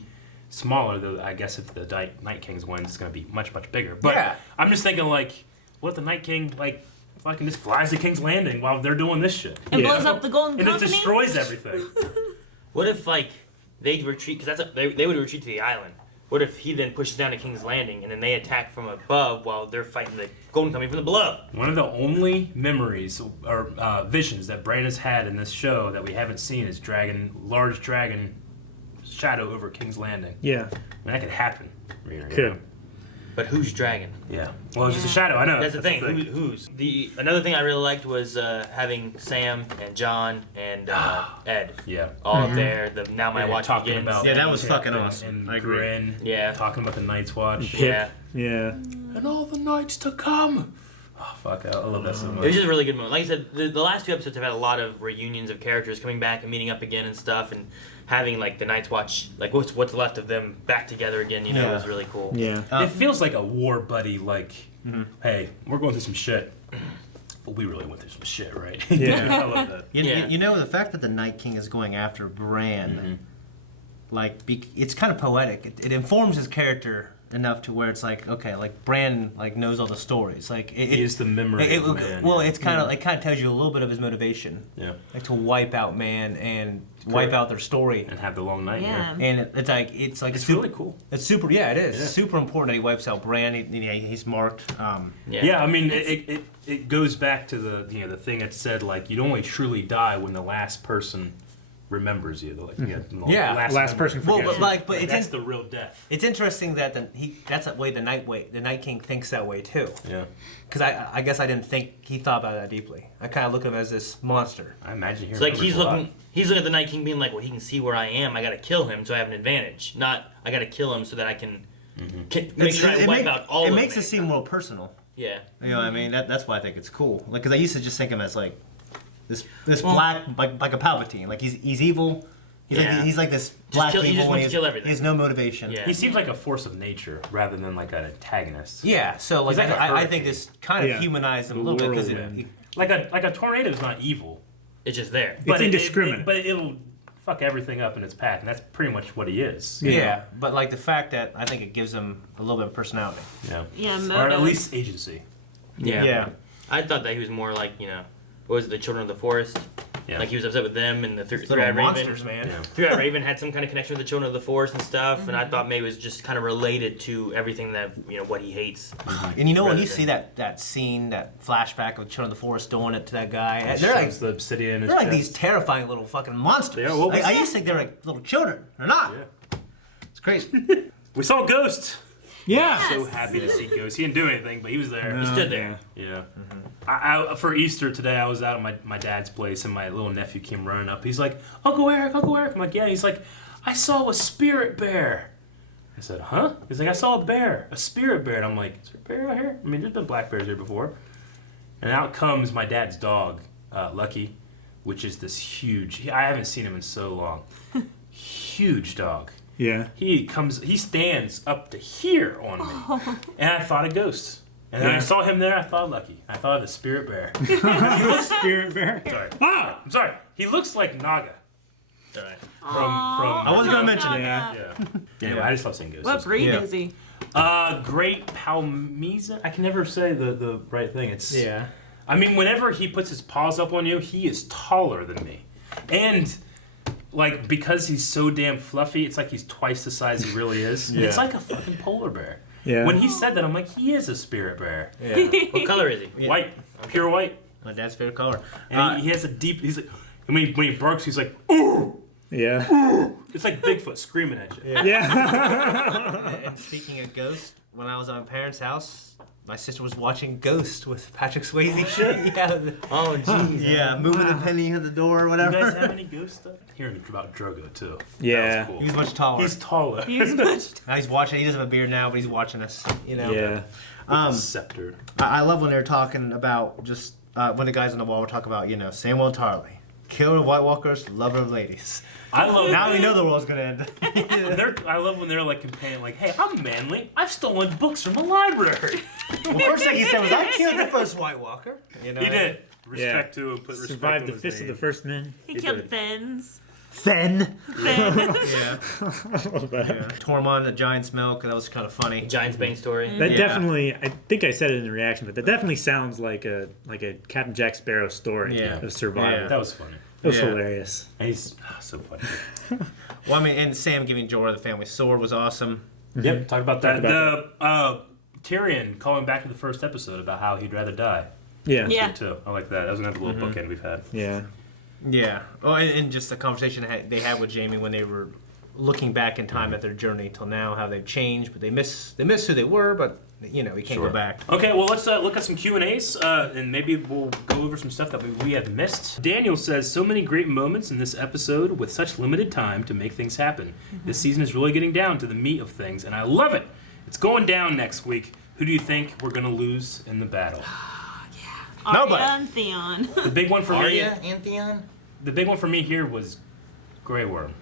smaller, though I guess if the Night Kings wins, it's going to be much, much bigger. But I'm just thinking, like, what if the Night King, like, fucking just flies to King's Landing while they're doing this shit? And blows up the Golden and Company? And just destroys everything. What if, like, they retreat, because they would retreat to the island. What if he then pushes down to King's Landing and then they attack from above while they're fighting the Golden Company from the below? One of the only memories or visions that Bran has had in this show that we haven't seen is large dragon shadow over King's Landing. Yeah. I mean, that could happen. Could. But who's dragon? Yeah. Well, it's just a shadow. I know. That's the thing. Who's? Another thing I really liked was having Sam and John and Ed. Yeah. All there. Now my watch talking begins. about that was fucking and, awesome. And I agree. Brienne. Yeah. Talking about the Night's Watch. Yeah. Yeah. And all the nights to come. Oh fuck! I love that so much. It was just a really good moment. Like I said, the last 2 episodes have had a lot of reunions of characters coming back and meeting up again and stuff, and having like the Night's Watch, like what's left of them back together again. You know, was really cool. Yeah. It feels like a war buddy. Like, hey, we're going through some shit, but we really went through some shit, right? Yeah. I love that. You know, the fact that the Night King is going after Bran, like, it's kind of poetic. It informs his character enough to where it's like, okay, like Bran like knows all the stories. Like he is the memory of man. Well, it's kind of tells you a little bit of his motivation. Yeah. Like to wipe out man and wipe out their story and have the long night. Yeah. And it's it's really cool. It's super. Yeah, it is. Yeah. It's super important that he wipes out Bran. He's marked. Yeah. I mean, it goes back to the thing that said, like, you'd only truly die when the last person remembers you. The last person forgets. But that's the real death. It's interesting that that's the way the Night King thinks that way too. Yeah. Because I guess I didn't think he thought about it that deeply. I kind of look at him as this monster. I imagine It's like he's looking at the Night King being like, well, he can see where I am. I got to kill him so I have an advantage. Not I got to kill him so that I can make sure I wipe out all of it. them. It makes it seem more personal. Yeah. You know what I mean? That's why I think it's cool. Like, because I used to just think him as like this black, like a Palpatine. Like he's evil. He's like this black evil. He just wants to kill everything. He has no motivation. Yeah. He seems like a force of nature rather than like an antagonist. Yeah. So like I think this kind of humanized him a little bit because like a tornado is not evil. It's just there. But it's indiscriminate. But it'll fuck everything up in its path, and that's pretty much what he is. Yeah. But like the fact that I think it gives him a little bit of personality. Yeah. Yeah. Or at least agency. Yeah. Yeah. I thought that he was more like, what was it, the Children of the Forest? Yeah. Like he was upset with them and the Little Three-Eyed Raven. monsters, man. Yeah. Three-Eyed Raven had some kind of connection with the Children of the Forest and stuff, and I thought maybe it was just kind of related to everything that what he hates. And you know when you Rather see that scene, that flashback of Children of the Forest doing it to that guy, They're they're like the obsidian. they're like these terrifying little fucking monsters. Yeah, well, I used to think they were like little children. They're not. Yeah. It's crazy. We saw Ghost. Yeah. So happy to see Ghost. He didn't do anything, but he was there. He stood there. Yeah. I for Easter today, I was out at my dad's place, and my little nephew came running up. He's like, Uncle Eric. I'm like, yeah. He's like, I saw a spirit bear. I said, huh? He's like, I saw a bear, a spirit bear. And I'm like, is there a bear out here? I mean, there's been black bears here before. And out comes my dad's dog, Lucky, which is this huge. I haven't seen him in so long. Huge dog. Yeah. He stands up to here on me. And I thought of Ghost. And then I saw him there, I thought of Lucky. I thought of the spirit bear. Spirit bear. Sorry. I'm sorry. He looks like Naga. All right. From I wasn't gonna mention it. Yeah. Anyway, I just love saying Ghost. What breed is he? Great Palmeza. I can never say the right thing. It's Yeah. I mean, whenever he puts his paws up on you, he is taller than me. And like because he's so damn fluffy, it's like he's twice the size he really is. Yeah. It's like a fucking polar bear. Yeah. When he said that, I'm like, he is a spirit bear. Yeah. What color is he? White, pure white. My dad's favorite color. And he has a deep. He's like, and when he barks, he's like, ooh. Yeah. Ooh. It's like Bigfoot screaming at you. Yeah. And speaking of Ghost, when I was at my parents' house, my sister was watching Ghost with Patrick Swayze. Shit. Yeah. Oh, jeez. Yeah, moving the penny at the door or whatever. You guys have any ghost stuff? Hearing about Drogo too. Yeah. That was cool. He's much taller. He's taller. Now he's watching. He doesn't have a beard now, but he's watching us. You know. Yeah. Scepter. I love when they're talking about just when the guys on the wall were talking about Samuel Tarly, killer of White Walkers, lover of ladies. I love. Now we know the world's gonna end. I love when they're like comparing, like, "Hey, I'm manly. I've stolen books from a library." Well, first thing he said was, "I killed the first White Walker." You know? He did. Respect to him. Put respect Survived on the his fist of name. the first men. He killed Fins. Fen. Yeah. Tormund, the Giant's Milk. That was kind of funny. Giant's Bane story. That definitely. I think I said it in the reaction, but that definitely sounds like a Captain Jack Sparrow story of survival. Yeah, that was funny. That was hilarious. And he's so funny. Well, I mean, and Sam giving Jorah the family sword was awesome. Yep. Talk about that. Tyrion calling back to the first episode about how he'd rather die. Yeah. Yeah. Too. I like that. That was another little bookend we've had. Yeah. Yeah. Oh, and just the conversation they had with Jaime when they were looking back in time at their journey till now, how they've changed, but they miss who they were, but you can't go back. Okay, well let's look at some Q&As, and maybe we'll go over some stuff that we have missed. Daniel says, so many great moments in this episode with such limited time to make things happen. This season is really getting down to the meat of things, and I love it. It's going down next week. Who do you think we're going to lose in the battle? Arya and Theon. The big one for Arya and Theon? The big one for me here was Grey Worm.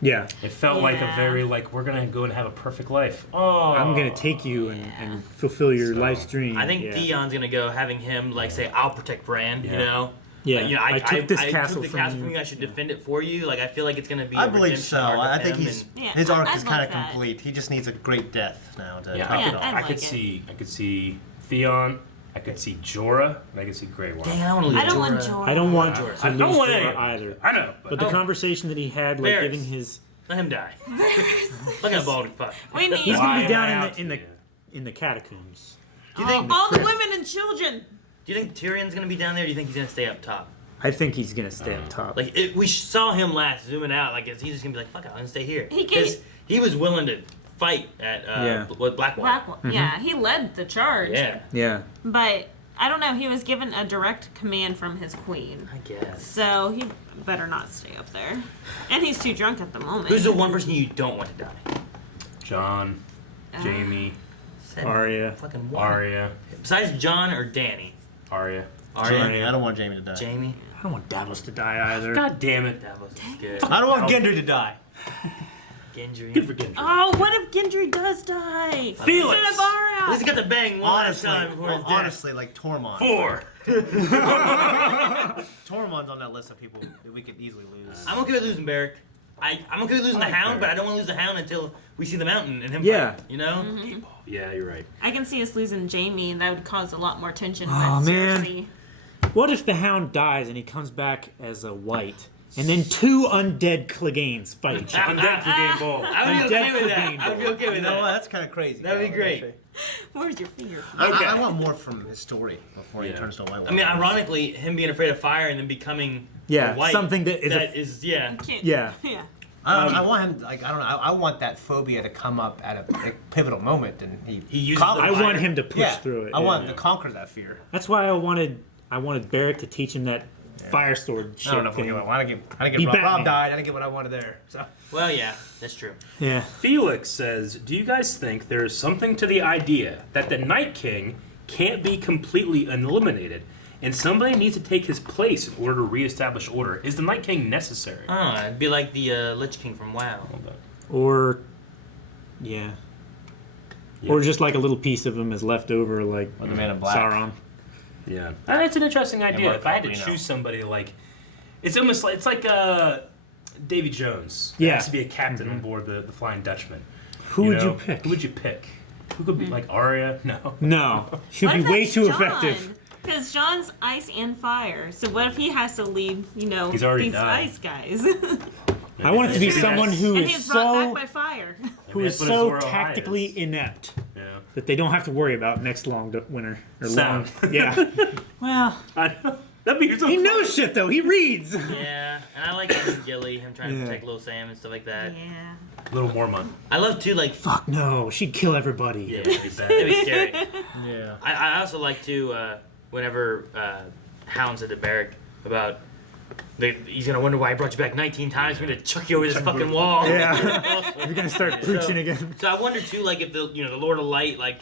Yeah. It felt like a very, we're going to go and have a perfect life. Oh. I'm going to take you and fulfill your life's dream. I think Theon's going to go, having him, say, I'll protect Bran, you know? Yeah. I took this I castle took the from castle you. from you. I should defend it for you. I feel like it's going to be I a believe redemption so. arc of I think him his arc I'd is kind like of that. complete. He just needs a great death now to Yeah, top it off. I could see Theon. I could see Jorah, and I could see Grey Worm. Dang, I don't want to lose I don't want Jorah. I don't want to I lose don't want Jorah any. either. I know, But the conversation that he had, like Varys. giving his, Let him die. Look at that bald fuck. We need he's gonna be down out in the catacombs. Do you think all the women and children. Do you think Tyrion's going to be down there, or do you think he's going to stay up top? I think he's gonna stay up top. We saw him last, zooming out. He's just going to be like, fuck it, I'm going to stay here. He Because he was willing to fight at Blackwater. Yeah, he led the charge. Yeah. But I don't know. He was given a direct command from his queen. I guess. So he better not stay up there. And he's too drunk at the moment. Who's the one person you don't want to die? Jon, Jaime, Arya. Fucking one. Arya. Besides Jon or Dany? Arya. Jaime. I don't want Jaime to die. Jaime? I don't want Davos to die either. God damn it. Davos is good. I don't want Gendry to die. Gendry. Good for Gendry. Oh, what if Gendry does die? Felix. Instead of Arya. At least he got to bang one Honestly, last time before his death. honestly, like Tormund. 4. Tormund's on that list of people that we could easily lose. I'm okay with losing Beric. I'm okay with losing the Hound, but I don't want to lose the Hound until we see the Mountain and him Yeah. fight, you know? Yeah, you're right. I can see us losing Jaime. That would cause a lot more tension Oh, with man. Cersei. What if the Hound dies and he comes back as a white, and then 2 undead Cleganes fight each other? Undead Clegane Ball. I would be okay with that. I would be okay with You know that. what? That's kind of crazy. That'd be great. Where's your finger? Okay. I want more from his story before he turns to a White Walker. I mean, ironically, him being afraid of fire and then becoming Yeah, a white, something that is Yeah. I want him. Like I don't know. I want that phobia to come up at a pivotal moment, and he uses I want him to push through it. I want yeah. to conquer that fear. That's why I wanted Barrick to teach him that fire sword shit. I don't know if we'll thing. get what I didn't Be get. Rob Batman. died. I didn't get what I wanted there. So. Well, yeah, that's true. Yeah. Felix says, do you guys think there is something to the idea that the Night King can't be completely eliminated and somebody needs to take his place in order to reestablish order? Is the Night King necessary? It'd be like the Lich King from WoW. Or, yeah. Or just like a little piece of him is left over, like the Man in Black. Sauron. Yeah, that's an interesting idea. Mark If I had to Ruffalo. choose somebody, like it's almost like Davy Jones. Yeah. Has to be a captain on board the Flying Dutchman. Who would you pick? Who would you pick? Who could be like Arya? No. No, she'd What be if way that's too Jon? effective. Because John's ice and fire. So what if he has to lead, He's already these died. ice guys? I want it to be someone who and is he's brought so back by fire. that's what Azor Ahai tactically inept Yeah. that they don't have to worry about next winter or Sam. long. Yeah. Well, that'd be so he funny. knows shit though. He reads. Yeah, and I like him and Gilly, him trying to Yeah. protect Little Sam and stuff like that. Yeah. Little Mormon. I love too, like Fuck no, she'd kill everybody. yeah, that'd be bad. That'd be scary. Yeah. I also like to whenever Hound said to Barrick about he's gonna wonder why I brought you back 19 times. I'm gonna chuck you over this fucking wall. Yeah. You're gonna start preaching again. So I wonder too, like if the Lord of Light, like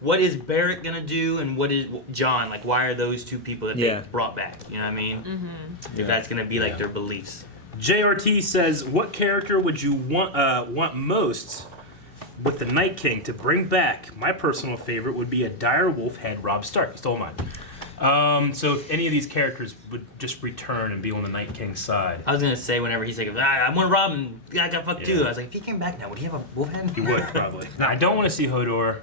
what is Barrick gonna do, and what is John? Like why are those two people that Yeah. they brought back? You know what I mean? If that's gonna be like their beliefs. JRT says, what character would you want most with the Night King to bring back? My personal favorite would be a dire wolf head Robb Stark. He stole mine. So if any of these characters would just return and be on the Night King's side. I was gonna say whenever he's like, I want Robb and I got fucked too. Yeah. I was like, if he came back now, would he have a wolf head? He would, probably. No, I don't want to see Hodor.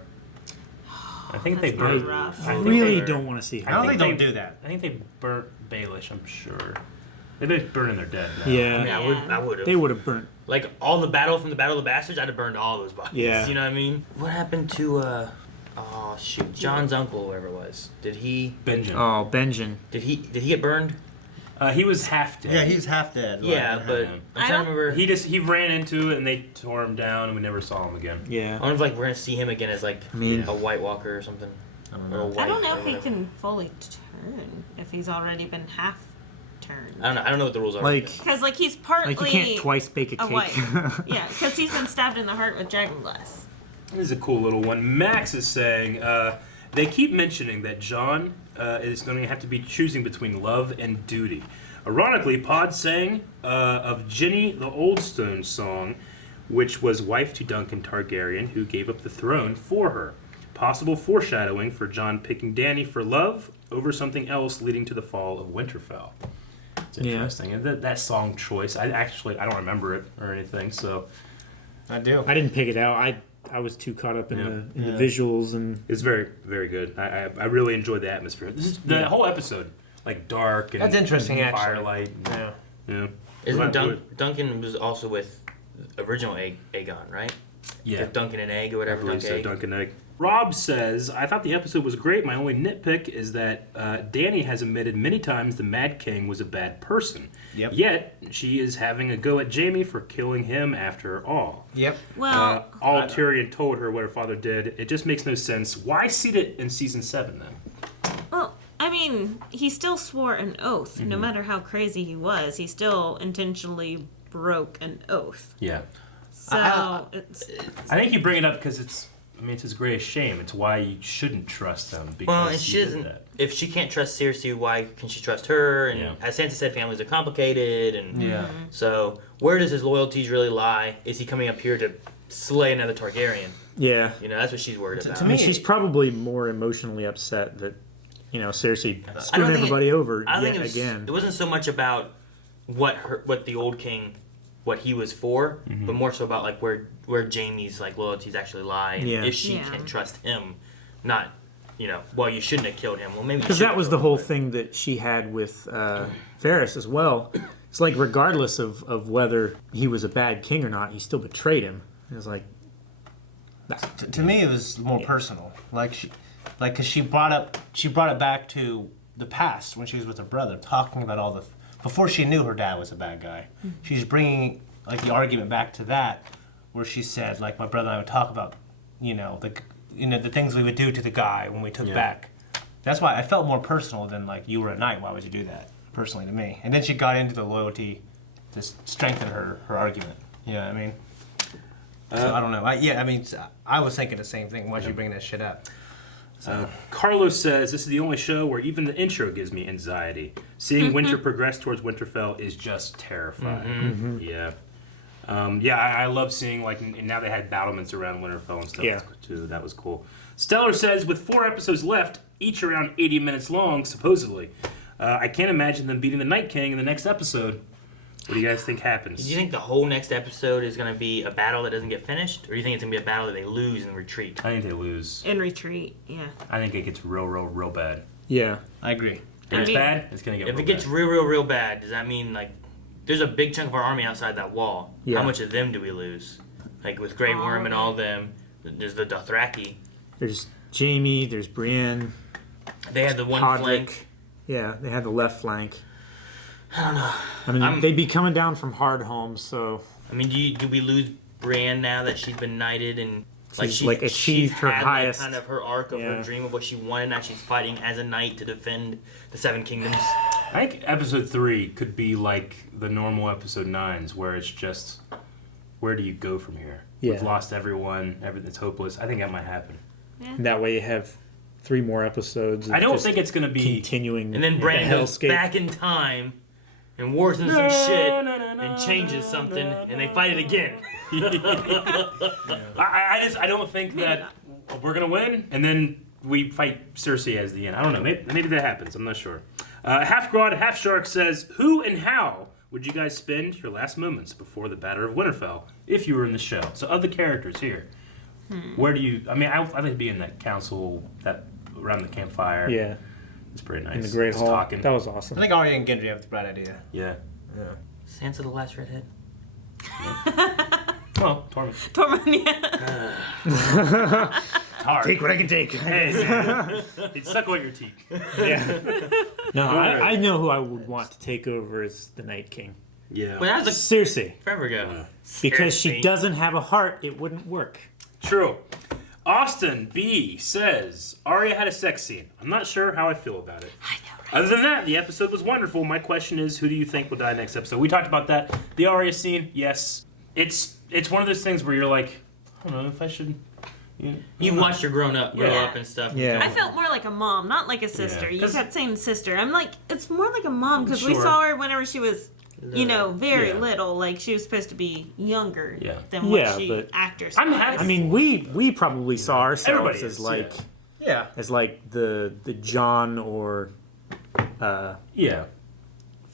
I think they That's pretty burnt. rough. I really don't want to see I don't her. think they'll do that. I think they burnt Baelish. I'm sure. They've been burning their dead now. Yeah. I mean, I would have. They would have burnt. Like all the battle from the Battle of the Bastards, I'd have burned all those bodies. Yeah. You know what I mean? What happened to oh shoot, John's uncle, whoever it was? Did he? Benjen. Oh, Benjen. Did he get burned? He was half dead. Yeah, he's half dead. Yeah, but I'm trying to remember. He ran into it and they tore him down and we never saw him again. Yeah. I wonder if like we're gonna see him again as like a White Walker or something. I don't Or a know. white, I don't know or if he whatever. can fully turn if he's already been half turned. I don't know what the rules are. Like, Because like he's partly like you can't twice bake a cake. white. Yeah, because he's been stabbed in the heart with dragon glass. This is a cool little one. Max is saying they keep mentioning that John is going to have to be choosing between love and duty. Ironically, Pod sang of Ginny the Oldstone song, which was wife to Duncan Targaryen, who gave up the throne for her. Possible foreshadowing for John picking Dany for love over something else, leading to the fall of Winterfell. It's interesting. And that song choice, I don't remember it or anything, so I do. I didn't pick it out. I was too caught up in the visuals and it's very, very good. I really enjoyed the atmosphere. This is the whole episode, like dark and That's interesting, actually. firelight. Yeah. Yeah. Isn't Duncan was also with original Aegon, right? Yeah. Like Duncan and Egg or whatever. I believe so, Egg. Duncan Egg. Rob says, I thought the episode was great. My only nitpick is that Dany has admitted many times the Mad King was a bad person. Yep. Yet, she is having a go at Jaime for killing him after all. Yep. Well, All Tyrion told her what her father did. It just makes no sense. Why seed it in season 7 then? well, I mean, he still swore an oath. No matter how crazy he was, he still intentionally broke an oath. Yeah. So it's I think you bring it up because it's his greatest shame. It's why you shouldn't trust him. Because Well, and he she did doesn't. that. If she can't trust Cersei, why can she trust her? And Yeah. as Sansa said, families are complicated, and Yeah. so where does his loyalties really lie? Is he coming up here to slay another Targaryen? yeah. You know, that's what she's worried about. to I mean, me- she's probably more emotionally upset that Cersei I don't screwed think everybody over I yet think again. it wasn't so much about what the old king, what he was for, but more so about like where Jaime's like loyalties actually lie, and Yeah. if she Yeah. can trust him, not well, you shouldn't have killed him. Well, maybe because that was the whole thing that she had with Varys as well. It's like regardless of whether he was a bad king or not, he still betrayed him. It was like to me, it was more personal. Because she brought it back to the past when she was with her brother, talking about before she knew her dad was a bad guy. She's bringing like the argument back to that, where she said like my brother and I would talk about, the things we would do to the guy when we took back. That's why I felt more personal than like you were a knight. Why would you do that? Personally to me. And then she got into the loyalty to strengthen her argument. You know what I mean? So I don't know. I was thinking the same thing. Why'd you bring that shit up? Carlos says, this is the only show where even the intro gives me anxiety. Seeing winter progress towards Winterfell is just terrifying. Yeah. I love seeing, and now they had battlements around Winterfell and stuff too. That was cool. Stellar says, with 4 episodes left, each around 80 minutes long, supposedly, I can't imagine them beating the Night King in the next episode. What do you guys think happens? Do you think the whole next episode is going to be a battle that doesn't get finished? Or do you think it's going to be a battle that they lose and retreat? I think they lose. In retreat, yeah. I think it gets real bad. Yeah. I agree. If it's bad, it's going to get If it gets real bad, does that mean, there's a big chunk of our army outside that wall. Yeah. How much of them do we lose? With Grey Worm and all them, there's the Dothraki. There's Jaime, there's Brienne. They had the one Podrick. flank. Yeah, they had the left flank. I don't know. I mean, they'd be coming down from Hardhome, so... I mean, do we lose Brienne now that she's been knighted and... She's achieved her highest... kind of her arc of her dream of what she wanted. Now she's fighting as a knight to defend the Seven Kingdoms. I think episode 3 could be like the normal episode 9s, where it's just, where do you go from here? Yeah. We've lost everyone, everything's hopeless. I think that might happen. Yeah. And that way you have 3 more episodes. I don't think it's going to be... continuing. And then Bran goes back in time and wars into some shit and changes something, and they fight it again. I don't think that we're gonna win, and then we fight Cersei as the end. I don't know. Maybe that happens. I'm not sure. Half Grod, Half Shark says, "Who and how would you guys spend your last moments before the Battle of Winterfell if you were in the show?" So of the characters here, where do you? I mean, I think be in that council, that around the campfire. Yeah. It's pretty nice. In the Great Hall. Talking. That was awesome. I think Arya and Gendry have the right idea. Yeah. Sansa the last redhead. Well, Tormund. Tormund, Hard. Take what I can take. Hey, man. It suck on your teeth. Yeah. No, I know who I would want to take over as the Night King. Yeah. Well, that's Cersei. Forever ago. Because she doesn't have a heart, it wouldn't work. True. Austin B says, Arya had a sex scene. I'm not sure how I feel about it. I know, right? Other than that, the episode was wonderful. My question is, who do you think will die next episode? We talked about that. The Arya scene, yes. It's one of those things where you're like, I don't know if I should... You watched her grow up and stuff. Yeah. I felt more like a mom, not like a sister. Yeah. You kept saying sister. I'm like, it's more like a mom because we saw her whenever she was, very little. Like she was supposed to be younger than what she actress. I'm was. happy. I mean, we probably saw ourselves Everybody as is, like, Yeah. as like the John or, Yeah.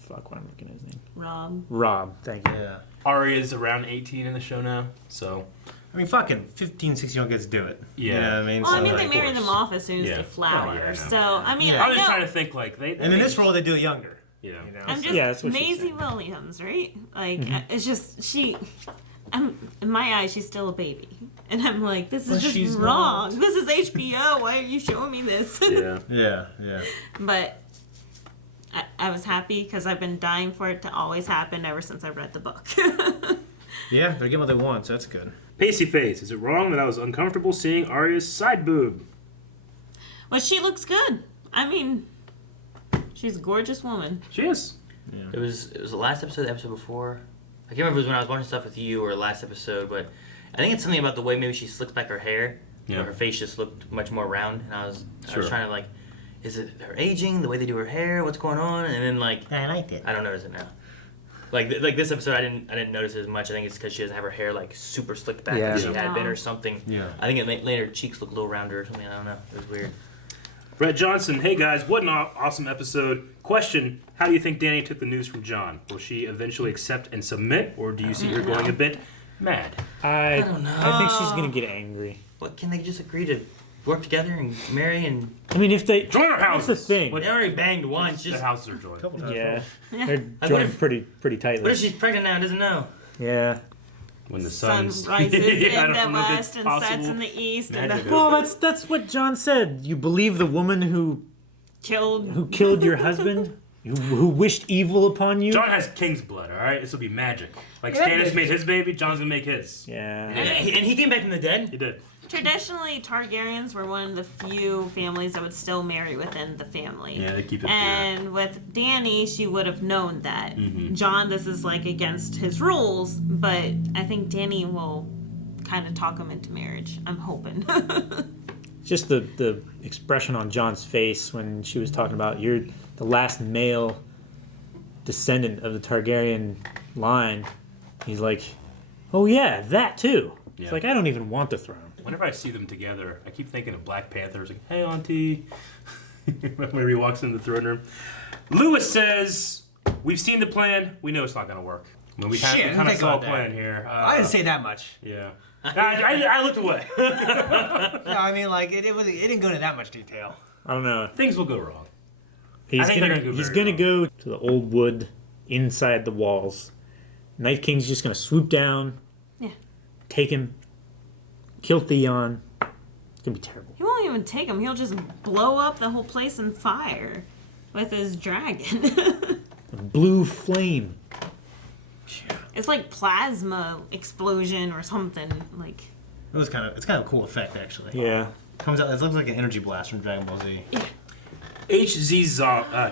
fuck, what I'm looking at his name. Rob, thank you. Yeah. Arya's around 18 in the show now, so... I mean, fucking 15, 16-year-old kids do it. Yeah. You know what I mean? Well, I So, mean, like, they marry them off as soon as they flower. Oh, yeah, I know. So, I mean, I was I just know. trying to think, like, they And in this role, they do it younger. Yeah. You know? I'm just that's what she Maisie said. Williams, right? Like, it's just, in my eyes, she's still a baby. And I'm like, this is just wrong. This is HBO. Why are you showing me this? Yeah. Yeah. But I was happy because I've been dying for it to always happen ever since I read the book. Yeah, they're getting what they want, so that's good. Pacey Face, is it wrong that I was uncomfortable seeing Arya's side boob? Well, she looks good. I mean, she's a gorgeous woman. She is. Yeah. It was the last episode, the episode before. I can't remember if it was when I was watching stuff with you or the last episode, but I think it's something about the way maybe she slicks back her hair. Yeah. Where her face just looked much more round, and I was Sure. trying to like, is it her aging, the way they do her hair, what's going on? And then like, I liked it. I don't notice it now. Like this episode, I didn't notice it as much. I think it's because she doesn't have her hair like super slicked back as she had been or something. Yeah. I think it made her cheeks look a little rounder or something. I don't know. It was weird. Brett Johnson, hey guys, what an awesome episode. Question, how do you think Dany took the news from Jon? Will she eventually accept and submit, or do you see her going a bit mad? I don't know. I think she's gonna get angry. What can they just agree to work together and marry and... I mean, if they... Join our house! That's the thing. They already banged once. The Just houses are joined. Yeah. Yeah. They're What joined if- pretty tightly. What if she's pregnant now and doesn't know? Yeah. When the Sun sun rises I in don't the know if west it's and sets possible. in the east. Magic. And Well, that's what John said. You believe the woman who killed your husband? Who wished evil upon you? John has king's blood, alright? This will be magic. Like Yeah, Stannis but- made his baby, John's gonna make his. Yeah. And he came back from the dead? He did. Traditionally, Targaryens were one of the few families that would still marry within the family. Yeah, they keep it And with Dany, she would have known that. Mhm. John, this is like against his rules, but I think Dany will kind of talk him into marriage. I'm hoping. Just the expression on John's face when she was talking about you're the last male descendant of the Targaryen line. He's like, oh yeah, that too. Yeah. It's like, I don't even want the throne. Whenever I see them together, I keep thinking of Black Panther. It's like, hey, auntie. Whenever he walks in the throne room. Lewis says, we've seen the plan. We know it's not going to work. I mean, we kind of think saw a about plan that. here. I didn't say that much. Yeah. I looked away. No, I mean, like, it didn't go into that much detail. I don't know. Things will go wrong. He's think they're gonna, gonna go he's very gonna go to the old wood inside the walls. Night King's just gonna swoop down, Yeah. take him, kill Theon. It's gonna be terrible. He won't even take him. He'll just blow up the whole place in fire with his dragon. A blue flame. It's like plasma explosion or something. Like It's kind of a cool effect, actually. Yeah. Comes out. It looks like an energy blast from Dragon Ball Z. H.Z.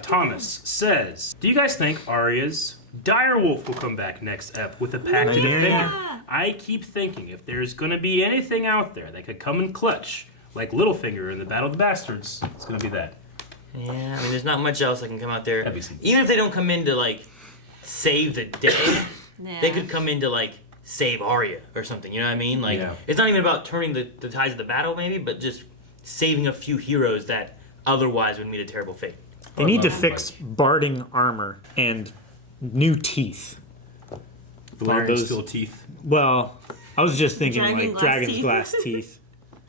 Thomas says, do you guys think Arya's direwolf will come back next ep with a pack to defend? Yeah. I keep thinking if there's going to be anything out there that could come in clutch, like Littlefinger in the Battle of the Bastards, it's going to be that. Yeah, I mean, there's not much else that can come out there. That'd be some- Even if they don't come in to, like, save the day, Yeah. they could come in to, like, save Arya or something, you know what I mean? Like, Yeah. it's not even about turning the tides of the battle, maybe, but just saving a few heroes that otherwise would meet a terrible fate. They need to fix barding armor and new teeth. Valyrian steel teeth. Well, I was just thinking Dragon like glass dragon's teeth. glass teeth.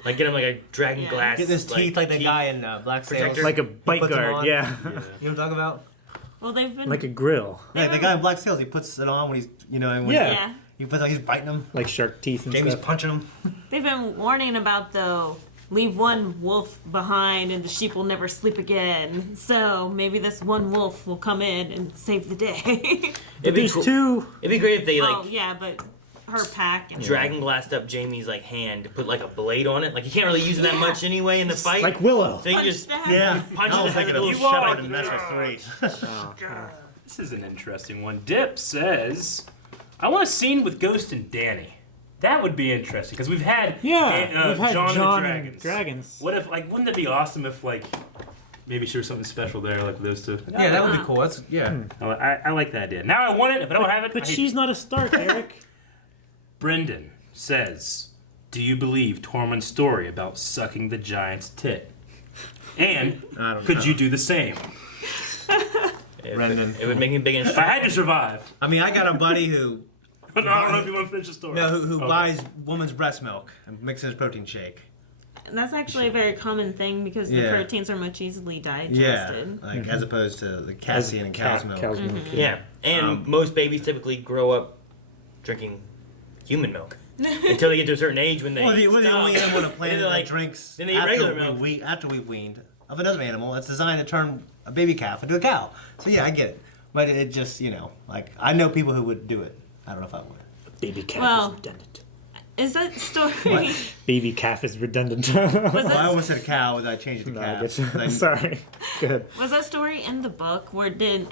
Like, get him, like, a dragon glass. Get his teeth like the guy in Black Sails. protector. Like a He bite puts them guard, on. yeah. You know what I'm talking about? Well, they've been Like a grill. Yeah, the guy in Black Sails, he puts it on when he's, when Yeah. he puts like he's biting him. Like shark teeth and Jamie's stuff. punching him. They've been warning about though. Leave one wolf behind and the sheep will never sleep again. So maybe this one wolf will come in and save the day. It'd be There's cool- two. It'd be great if they, like, Oh yeah, but her pack and dragon glassed up Jamie's, like, hand to put, like, a blade on it. Like, you can't really use it that much anyway in the fight. Like Willow. So you Punch just that. Yeah. punch I it was as thinking a of little Shepard shot. and Mess with 3. This is an interesting one. Dip says, I want a scene with Ghost and Dany. That would be interesting because we've had We've had John, and Dragons. What if, like, wouldn't it be awesome if, like, maybe she was something special there, like with those two? Yeah, that would be cool. That's I like that idea. Now I want it. If I don't have it, But I hate she's it. not a Stark, Eric. Brendan says, do you believe Tormund's story about sucking the giant's tit? And I don't could know. you do the same? Brendan. It would make me big and If I had to survive. I mean, I got a buddy who I don't know if you want to finish the story. who Okay. buys woman's breast milk and mixes protein shake. And that's actually a very common thing because the Yeah. proteins are much easily Yeah, digested. like as opposed to the casein and cow's milk. Cow's milk. Yeah, and most babies typically grow up drinking human milk until they get to a certain age when they Well, we're the stop. only animal on the And planet they're that drinks then they eat regular milk. after we've weaned of another animal that's designed to turn a baby calf into a cow. So yeah, I get it. But it just, like, I know people who would do it. I don't know if I would. Baby calf Well, is redundant. Is that story? Baby calf is redundant. Was Well, I that, almost said cow, and I changed it to No, I calf. get you. Sorry. Good. was that story in the book?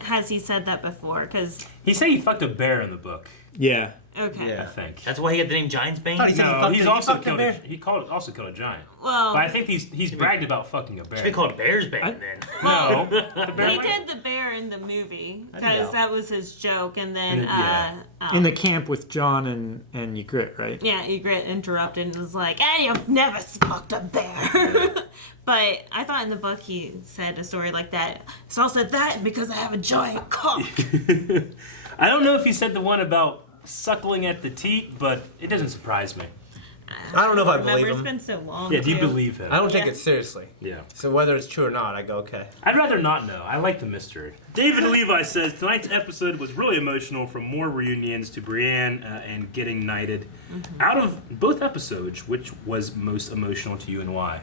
Has he said that before? Because He said he fucked a bear in the book, Yeah. okay. I think. That's why he got the name Giant's Bane. Thought he said he No, fucked he's a- he also fucked a killed bear. also killed a giant. Well, But I think he's bragged about fucking a bear. Should be called Bear's Bane then. No. he did the bear in the movie I because know. that was his joke, and then And yeah. In the camp with John and Ygritte, right? yeah, Ygritte interrupted and was like, "Hey, you've never fucked a bear." But I thought in the book he said a story like that. Saul said that because I have a giant cock. I don't know if he said the one about suckling at the teat, but it doesn't surprise me. I don't know if I believe It's him. been so long. Yeah, do you too. believe him? I don't take it seriously. Yeah. So whether it's true or not, I go, okay. I'd rather not know. I like the mystery. David Levi says, tonight's episode was really emotional, from more reunions to Brienne and getting knighted. Out of both episodes, which was most emotional to you and why?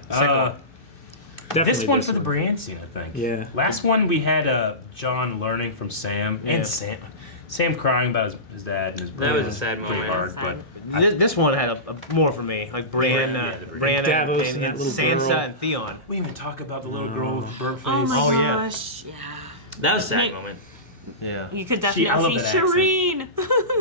This one for the Brienne scene, I think. Yeah. Last one we had John learning from Sam, and Sam crying about his dad and his brother. That was a sad moment. Hard, but This one had a more for me, like Brienne, Brienne Davos and and that little Sansa girl. and Theon. we didn't even talk about the little girl with the bird face. Oh my Oh, yeah. gosh. Yeah. That was a sad moment. Yeah. You could I love definitely see that Shireen.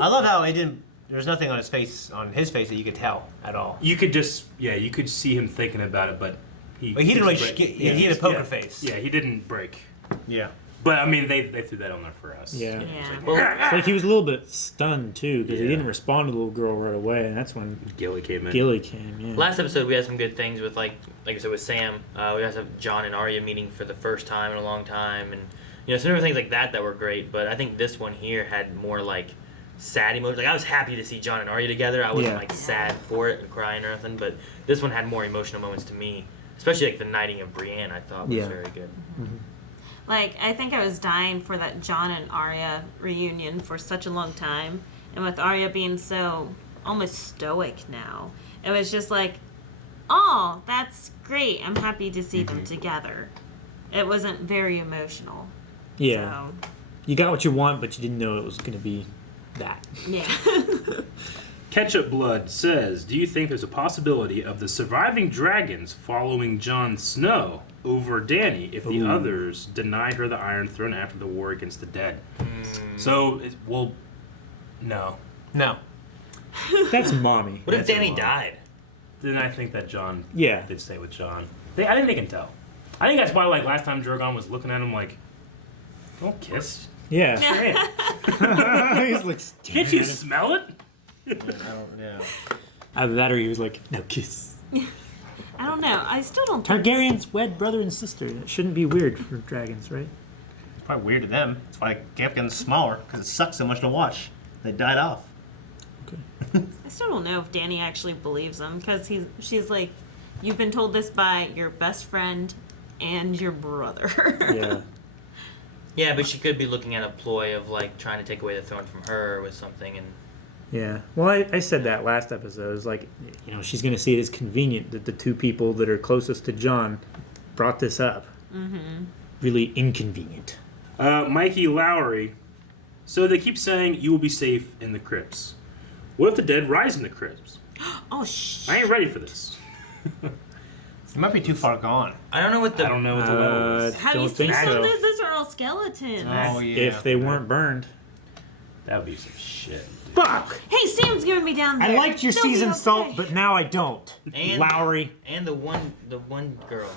I love how he didn't. There was nothing on his face that you could tell at all. You could just, you could see him thinking about it, but he didn't really. He had a poker face. Yeah, he didn't break. Yeah. But I mean, they threw that on there for us. Yeah. Yeah. It's like he was a little bit stunned too because he Yeah. didn't respond to the little girl right away, and that's when Gilly came in. Yeah. Last episode, we had some good things with, like I said, with Sam. We also have John and Arya meeting for the first time in a long time, and some different things like that were great. But I think this one here had more like sad emotions. Like I was happy to see John and Arya together. I wasn't like sad for it and crying or nothing. But this one had more emotional moments to me, especially like the knighting of Brienne. I thought was very good. Mm-hmm. Like, I think I was dying for that John and Arya reunion for such a long time. And with Arya being so almost stoic now, it was just like, oh, that's great. I'm happy to see them together. It wasn't very emotional. Yeah. So, You got what you want, but you didn't know it was going to be that. yeah. Ketchup Blood says, do you think there's a possibility of the surviving dragons following Jon Snow over Dany if the others denied her the Iron Throne after the war against the dead? So, no. No. That's mommy. What if Dany died? Then I think that Jon did stay with Jon. I think they can tell. I think that's why, like, last time Drogon was looking at him like, don't kiss. Yeah. He's like, can't you smell it? Either that or he was like, no kiss. I don't know. I still don't think... Targaryens wed brother and sister. It shouldn't be weird for dragons, right? It's probably weird to them. That's why they kept getting smaller, because it sucks so much to watch. They died off. I still don't know if Dany actually believes him, because she's like, you've been told this by your best friend and your brother. Yeah. Yeah, but she could be looking at a ploy of like trying to take away the throne from her with something, and Yeah. Well, I said that last episode. It was like, she's going to see it as convenient that the two people that are closest to Jon brought this up. Mm-hmm. Really inconvenient. Mikey Lowry. So they keep saying you will be safe in the crypts. What if the dead rise in the crypts? Oh, shit. I ain't ready for this. You might be too far gone. I don't know what the level is. Have you seen some of those? Those are all skeletons. Oh, yeah. If they weren't burned. That would be some shit. Fuck! Hey, Sam's giving me down there. I liked your Still be seasoned okay. salt, but now I don't. And, Lowry. And the one girl.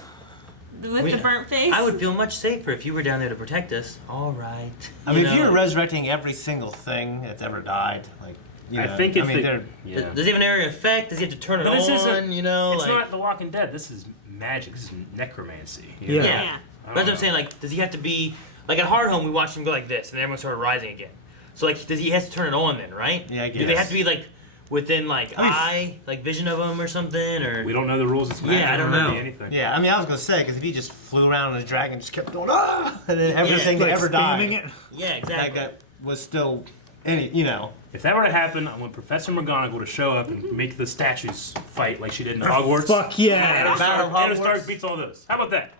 With the burnt face? I would feel much safer if you were down there to protect us. All right. I mean, if you're resurrecting every single thing that's ever died, like, I think if Does he have an area of effect? Does he have to turn it But this on? isn't, It's it's not The Walking Dead. This is magic. This is necromancy. Yeah. But that's what I'm saying. Like, does he have to be like at Hard Home? We watched him go like this, and then everyone started rising again. So like, does he has to turn it on then, right? Yeah, I guess. Do they have to be like within like like vision of him or something, or we don't know the rules. It's magic. I don't know. Anything. Yeah, I mean, I was gonna say because if he just flew around on his dragon, just kept going and then everything that ever died, Yeah, exactly. that was still If that were to happen, I want Professor McGonagall to show up and make the statues fight like she did in Hogwarts. Fuck yeah! Arya Stark beats all those. How about that?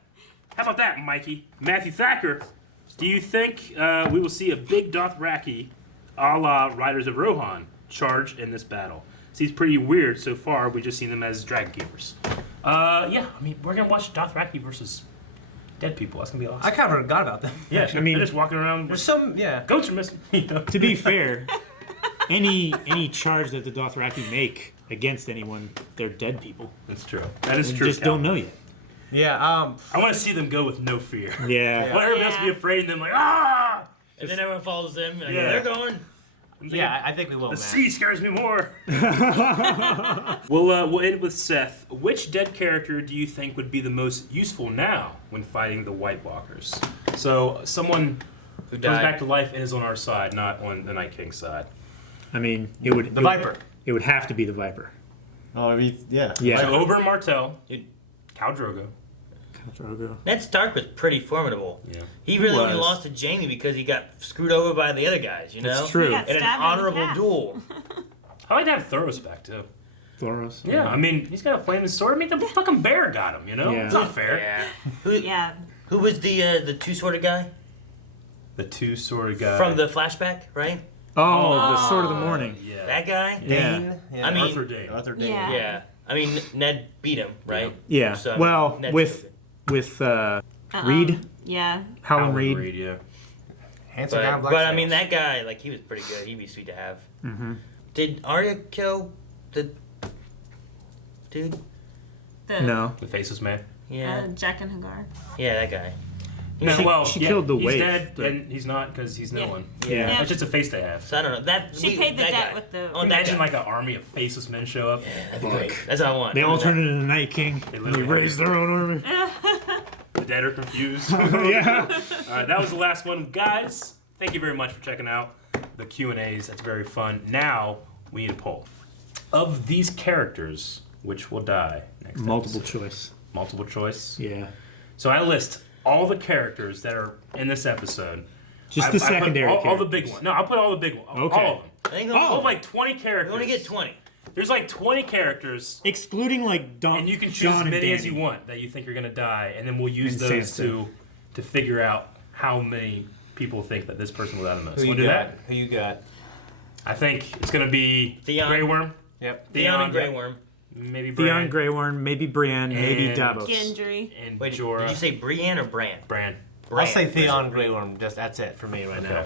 How about that, Mikey? Matthew Thacker, do you think we will see a big Dothraki, a la Riders of Rohan, charge in this battle? Seems pretty weird so far. We've just seen them as dragon keepers. Yeah, I mean, we're gonna watch Dothraki versus dead people. That's gonna be awesome. I kind of forgot about them. Yeah, I mean, they're just walking around. There's some, goats are missing. To be fair, any charge that the Dothraki make against anyone, they're dead people. That's true. That is We true. just don't know yet. Yeah. I want to see them go with no fear. Yeah. I want everybody else to be afraid, and then like And then everyone follows them. And Yeah. they're going. Yeah, I think we will. The Matt. sea scares me more. We'll end with Seth. Which dead character do you think would be the most useful now when fighting the White Walkers? So someone who comes died. back to life and is on our side, not on the Night King's side. I mean, it would The Viper. It would have to be the Viper. Oh, I mean, yeah. So Oberyn Martell, Khal Drogo. Ned Stark was pretty formidable. Yeah. He really only lost to Jaime because he got screwed over by the other guys, you know? That's true. In an honorable duel. I like to have Thoros back, too. Thoros? Yeah, I mean, he's got a flaming sword. I mean, the fucking bear got him, you know? Yeah. It's not fair. Who was the two-sworded guy? The two-sworded guy. From the flashback, right? Oh, the Sword of the Morning. Yeah. That guy? Yeah. I mean, Arthur Dayne. Yeah. I mean, Ned beat him, right? Yeah. So, I well, mean, with Reed. Yeah. Howland Reed. Yeah. Handsome guy, black but I mean, that guy, like, he was pretty good. He'd be sweet to have. Mm-hmm. Did Arya kill the dude? No. The faceless man? Yeah. Jack and Hagar. Yeah, that guy. No, she killed the he's waif, dead, but- and he's not because he's no one. Yeah. That's just a face they have. So I don't know. She paid the debt with the. Imagine like an army of faceless men show up. That'd be great. That's what I want. They all turn into the Night King. They They literally raise their own army. The dead are confused. Yeah. All right, that was the last one, guys. Thank you very much for checking out the Q&As. That's very fun. Now we need a poll of these characters, which will die next. Multiple episode. choice. Multiple choice. Yeah. So I list all the characters that are in this episode. Just the secondary all the big ones. No, I'll put all the big ones. Okay. All of them. All of like 20 characters. You only get 20. There's like 20 characters. Excluding like Don. And you can choose John as many and as you want that you think are going to die. And then we'll use And those Sansa. to figure out how many people think that this person will die the most. Who you We'll do got? that. Who you got? I think it's going to be Theon. Grey Worm. Yep. Theon and Grey Worm. Maybe Theon, Brienne. Grey Worm, maybe Brienne, maybe And- Davos. Gendry. And Wait, Jorah. did you say Brienne or Bran? Bran. I'll say Theon Grey Worm. Just that's it for me right now.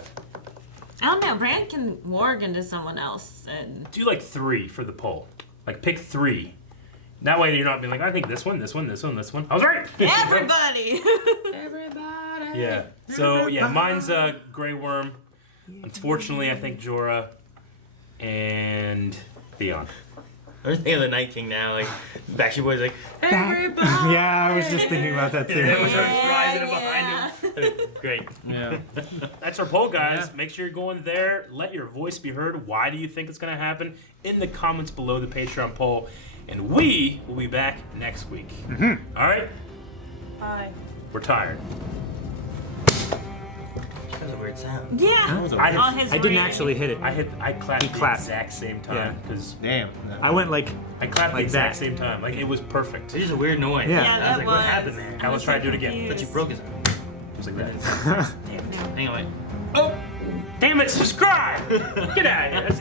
I don't know. Bran can morgue into someone else, and Do like 3 for the poll. Like pick 3. That way you're not being like, I think this one, this one, this one, this one. I was right. everybody. Yeah. So yeah, mine's Grey Worm. Unfortunately, I think Jorah and Theon. I'm just thinking of the Night King now. Like, Backstreet Boys, like, everybody. Yeah, I was just thinking about that too. Everyone starts rising behind him. Great. Yeah. That's our poll, guys. Make sure you're going there. Let your voice be heard. Why do you think it's going to happen? In the comments below the Patreon poll. And we will be back next week. All right? Bye. We're tired. That was a weird sound. Yeah. On his I didn't ring. actually hit it. I clapped He the clapped. exact same time. Because Damn. I went like I clapped the like exact that. same time. Like, it was perfect. It's just a weird noise. Yeah. Yeah, I was that like, was. what happened there? Now let's try to do it again. But you broke his. Just like that. Hang on, wait. Oh! Damn it, subscribe! Get out of here. That's